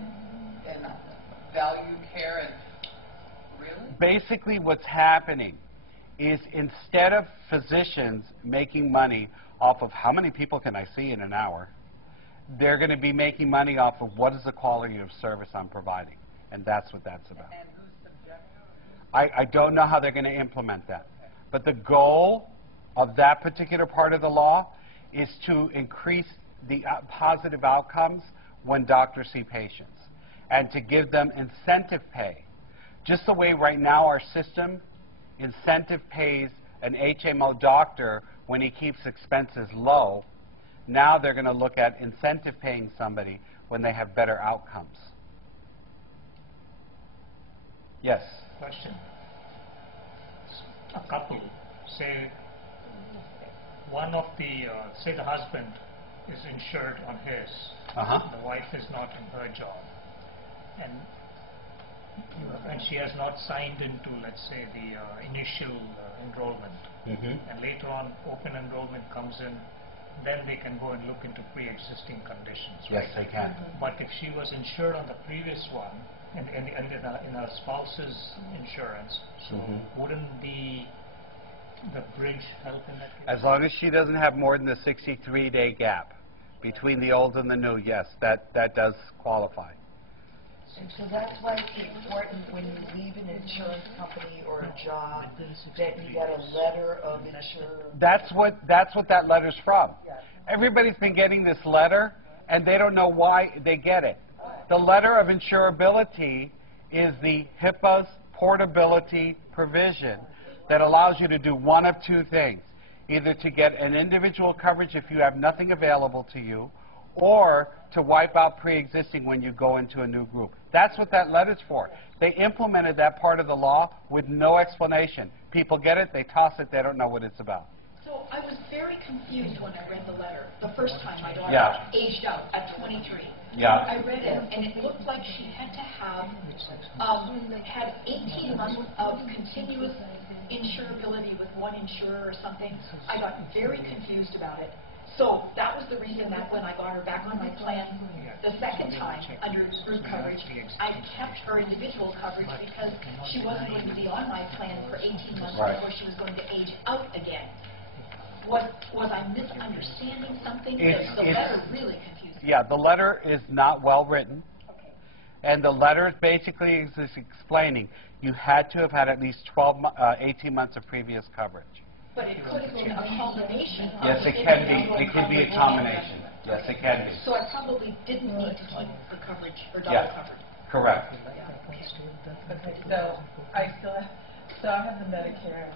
and value care and really? Basically what's happening is instead of physicians making money off of how many people can I see in an hour, they're going to be making money off of what is the quality of service I'm providing. And that's what that's about. And who's subjective? I don't know how they're going to implement that. But the goal of that particular part of the law is to increase the positive outcomes when doctors see patients and to give them incentive pay. Just the way right now our system incentive pays an HMO doctor when he keeps expenses low, now they're going to look at incentive paying somebody when they have better outcomes. Yes? question. A couple, say one of the, say the husband is insured on his, the wife is not in her job, and she has not signed into, let's say, the initial enrollment, and later on open enrollment comes in, then they can go and look into pre-existing conditions. Yes, they can. But if she was insured on the previous one, in her spouse's insurance, so wouldn't the bridge help in that case? As long as she doesn't have more than the 63-day gap between the old and the new, yes, that does qualify. And so that's why it's important when you leave an insurance company or a job that you get a letter of insurance. That's what that letter's from. Everybody's been getting this letter, and they don't know why they get it. The letter of insurability is the HIPAA's portability provision that allows you to do one of two things: either to get an individual coverage if you have nothing available to you, or to wipe out pre-existing when you go into a new group. That's what that letter's for. They implemented that part of the law with no explanation. People get it, they toss it, they don't know what it's about. So I was very confused when I read the letter the first time my daughter aged out at 23. I read it, and it looked like she had to have had 18 months of continuous insurability with one insurer or something. I got very confused about it. So that was the reason that when I got her back on my plan the second time under group coverage, I kept her individual coverage because she wasn't going to be on my plan for 18 months before she was going to age out again. Was I misunderstanding something? The letter really confused me. Yeah, the letter is not well written. And the letter basically is explaining you had to have had at least 18 months of previous coverage. But it could have been a combination. Yes, it can be. It can be a combination. Yes, it can be. So I probably didn't need to keep her coverage, her double coverage. Correct. Okay, so I have the Medicare,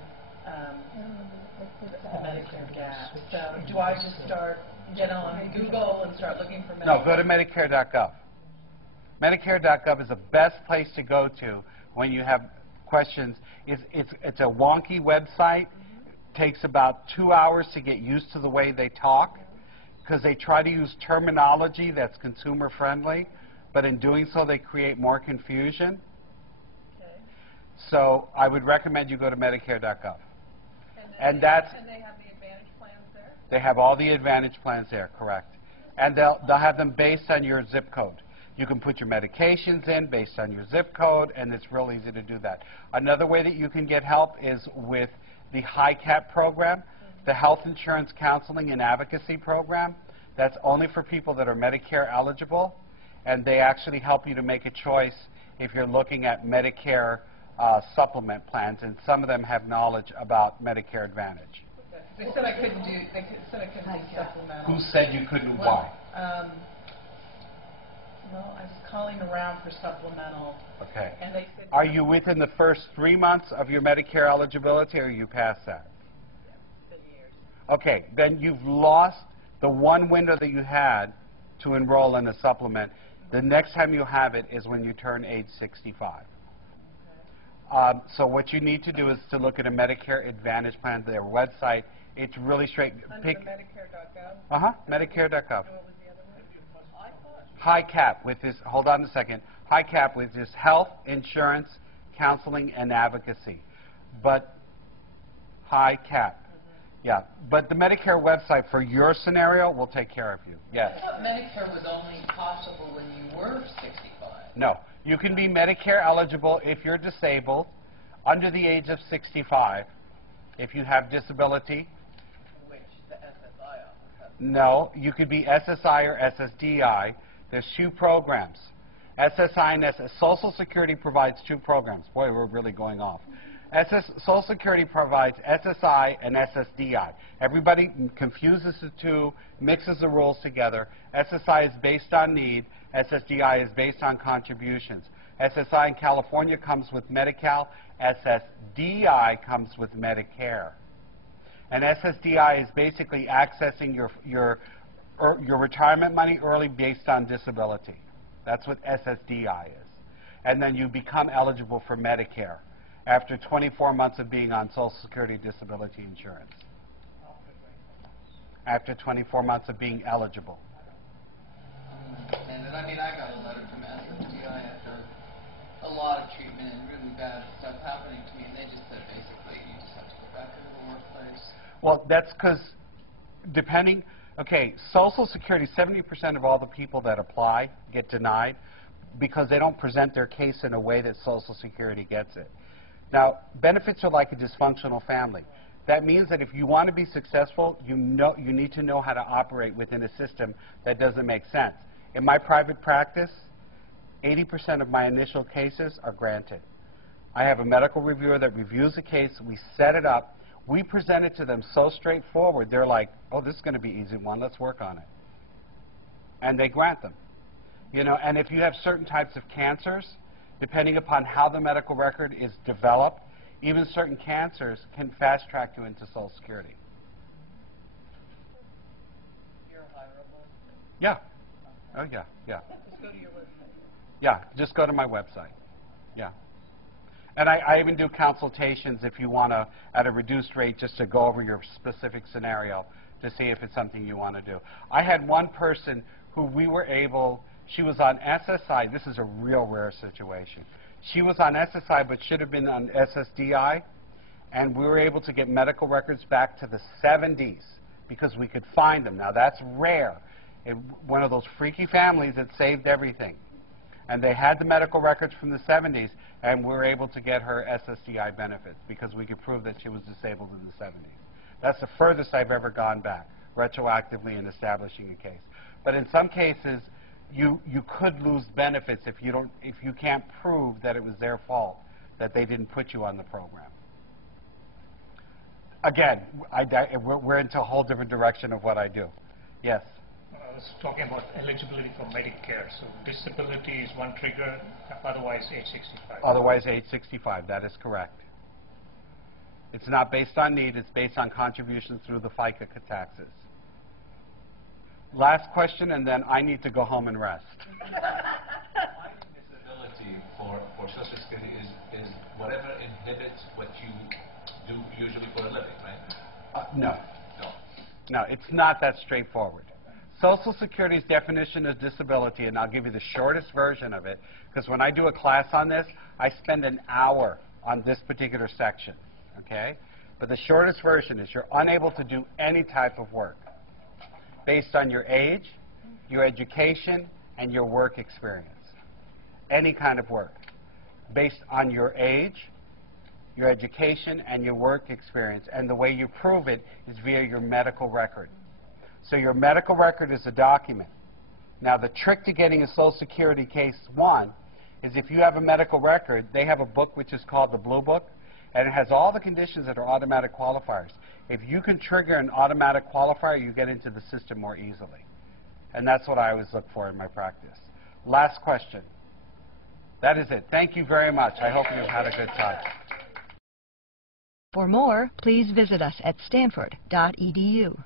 gap. So do I just get on Google and start looking for Medicare? No, go to Medicare.gov. Medicare.gov is the best place to go to when you have questions. It's a wonky website. Takes about 2 hours to get used to the way they talk, because they try to use terminology that's consumer friendly, but in doing so they create more confusion. So I would recommend you go to Medicare.gov. And they have the Advantage plans there? They have all the Advantage plans there, correct. And they'll have them based on your zip code. You can put your medications in based on your zip code, and it's real easy to do that. Another way that you can get help is with the HICAP program, the Health Insurance Counseling and Advocacy Program. That's only for people that are Medicare eligible, and they actually help you to make a choice if you're looking at Medicare supplement plans, and some of them have knowledge about Medicare Advantage. They said I couldn't do supplemental. Who said you couldn't? Why? Well, I was calling around for supplemental. Okay. And they said, are you within the first 3 months of your Medicare eligibility, or are you past that? for years. Okay, then you've lost the one window that you had to enroll in a supplement. The next time you have it is when you turn age 65. So what you need to do is to look at a Medicare Advantage plan, their website. It's really straight. Under Medicare.gov. Medicare.gov? Medicare.gov. What was the other one? HICAP with this, hold on a second, HICAP with this Health Insurance Counseling and Advocacy. But HICAP, yeah. But the Medicare website for your scenario will take care of you, yes. I thought Medicare was only possible when you were 65. No, you can be Medicare eligible if you're disabled, under the age of 65, if you have disability. Which the SSI office. No, you could be SSI or SSDI. There's 2 programs. SSI and Social Security provides 2 programs. Boy, we're really going off. Social Security provides SSI and SSDI. Everybody confuses the 2, mixes the rules together. SSI is based on need. SSDI is based on contributions. SSI in California comes with Medi-Cal. SSDI comes with Medicare. And SSDI is basically accessing your retirement money early based on disability. That's what SSDI is. And then you become eligible for Medicare. after 24 months of being on Social Security disability insurance. After 24 months of being eligible. And I mean, I got a letter from SSDI after a lot of treatment and really bad stuff happening to me, and they just said basically you just have to go back into the workplace. Well, that's because depending, okay, Social Security, 70% of all the people that apply get denied because they don't present their case in a way that Social Security gets it. Now, benefits are like a dysfunctional family. That means that if you want to be successful, you need to know how to operate within a system that doesn't make sense. In my private practice, 80% of my initial cases are granted. I have a medical reviewer that reviews the case. We set it up. We present it to them so straightforward. They're like, oh, this is going to be an easy one. Let's work on it. And they grant them. You know, and if you have certain types of cancers, depending upon how the medical record is developed, even certain cancers can fast track you into Social Security. You're hireable? Yeah. Oh, yeah, yeah. Just go to your website. Yeah, just go to my website. Yeah. And I even do consultations if you want to, at a reduced rate, just to go over your specific scenario to see if it's something you want to do. I had one person who we were able, she was on SSI. This is a real rare situation. She was on SSI but should have been on SSDI, and we were able to get medical records back to the 70s because we could find them. Now, that's rare. One of those freaky families that saved everything. And they had the medical records from the 70s, and we were able to get her SSDI benefits because we could prove that she was disabled in the 70s. That's the furthest I've ever gone back, retroactively in establishing a case. But in some cases, you could lose benefits if you can't prove that it was their fault, that they didn't put you on the program. Again, we're into a whole different direction of what I do. Yes? I was talking about eligibility for Medicare. So disability is one trigger, otherwise age 65. Otherwise age 65, that is correct. It's not based on need, it's based on contributions through the FICA taxes. Last question, and then I need to go home and rest. Disability for Social Security is whatever inhibits what you do usually for a living, right? No. No. No, it's not that straightforward. Social Security's definition of disability, and I'll give you the shortest version of it, because when I do a class on this, I spend an hour on this particular section, okay? But the shortest version is you're unable to do any type of work based on your age, your education, and your work experience. Any kind of work. Based on your age, your education, and your work experience. And the way you prove it is via your medical record. So your medical record is a document. Now, the trick to getting a Social Security case, one, is if you have a medical record, they have a book which is called the Blue Book, and it has all the conditions that are automatic qualifiers. If you can trigger an automatic qualifier, you get into the system more easily. And that's what I always look for in my practice. Last question. That is it. Thank you very much. I hope you've had a good time. For more, please visit us at stanford.edu.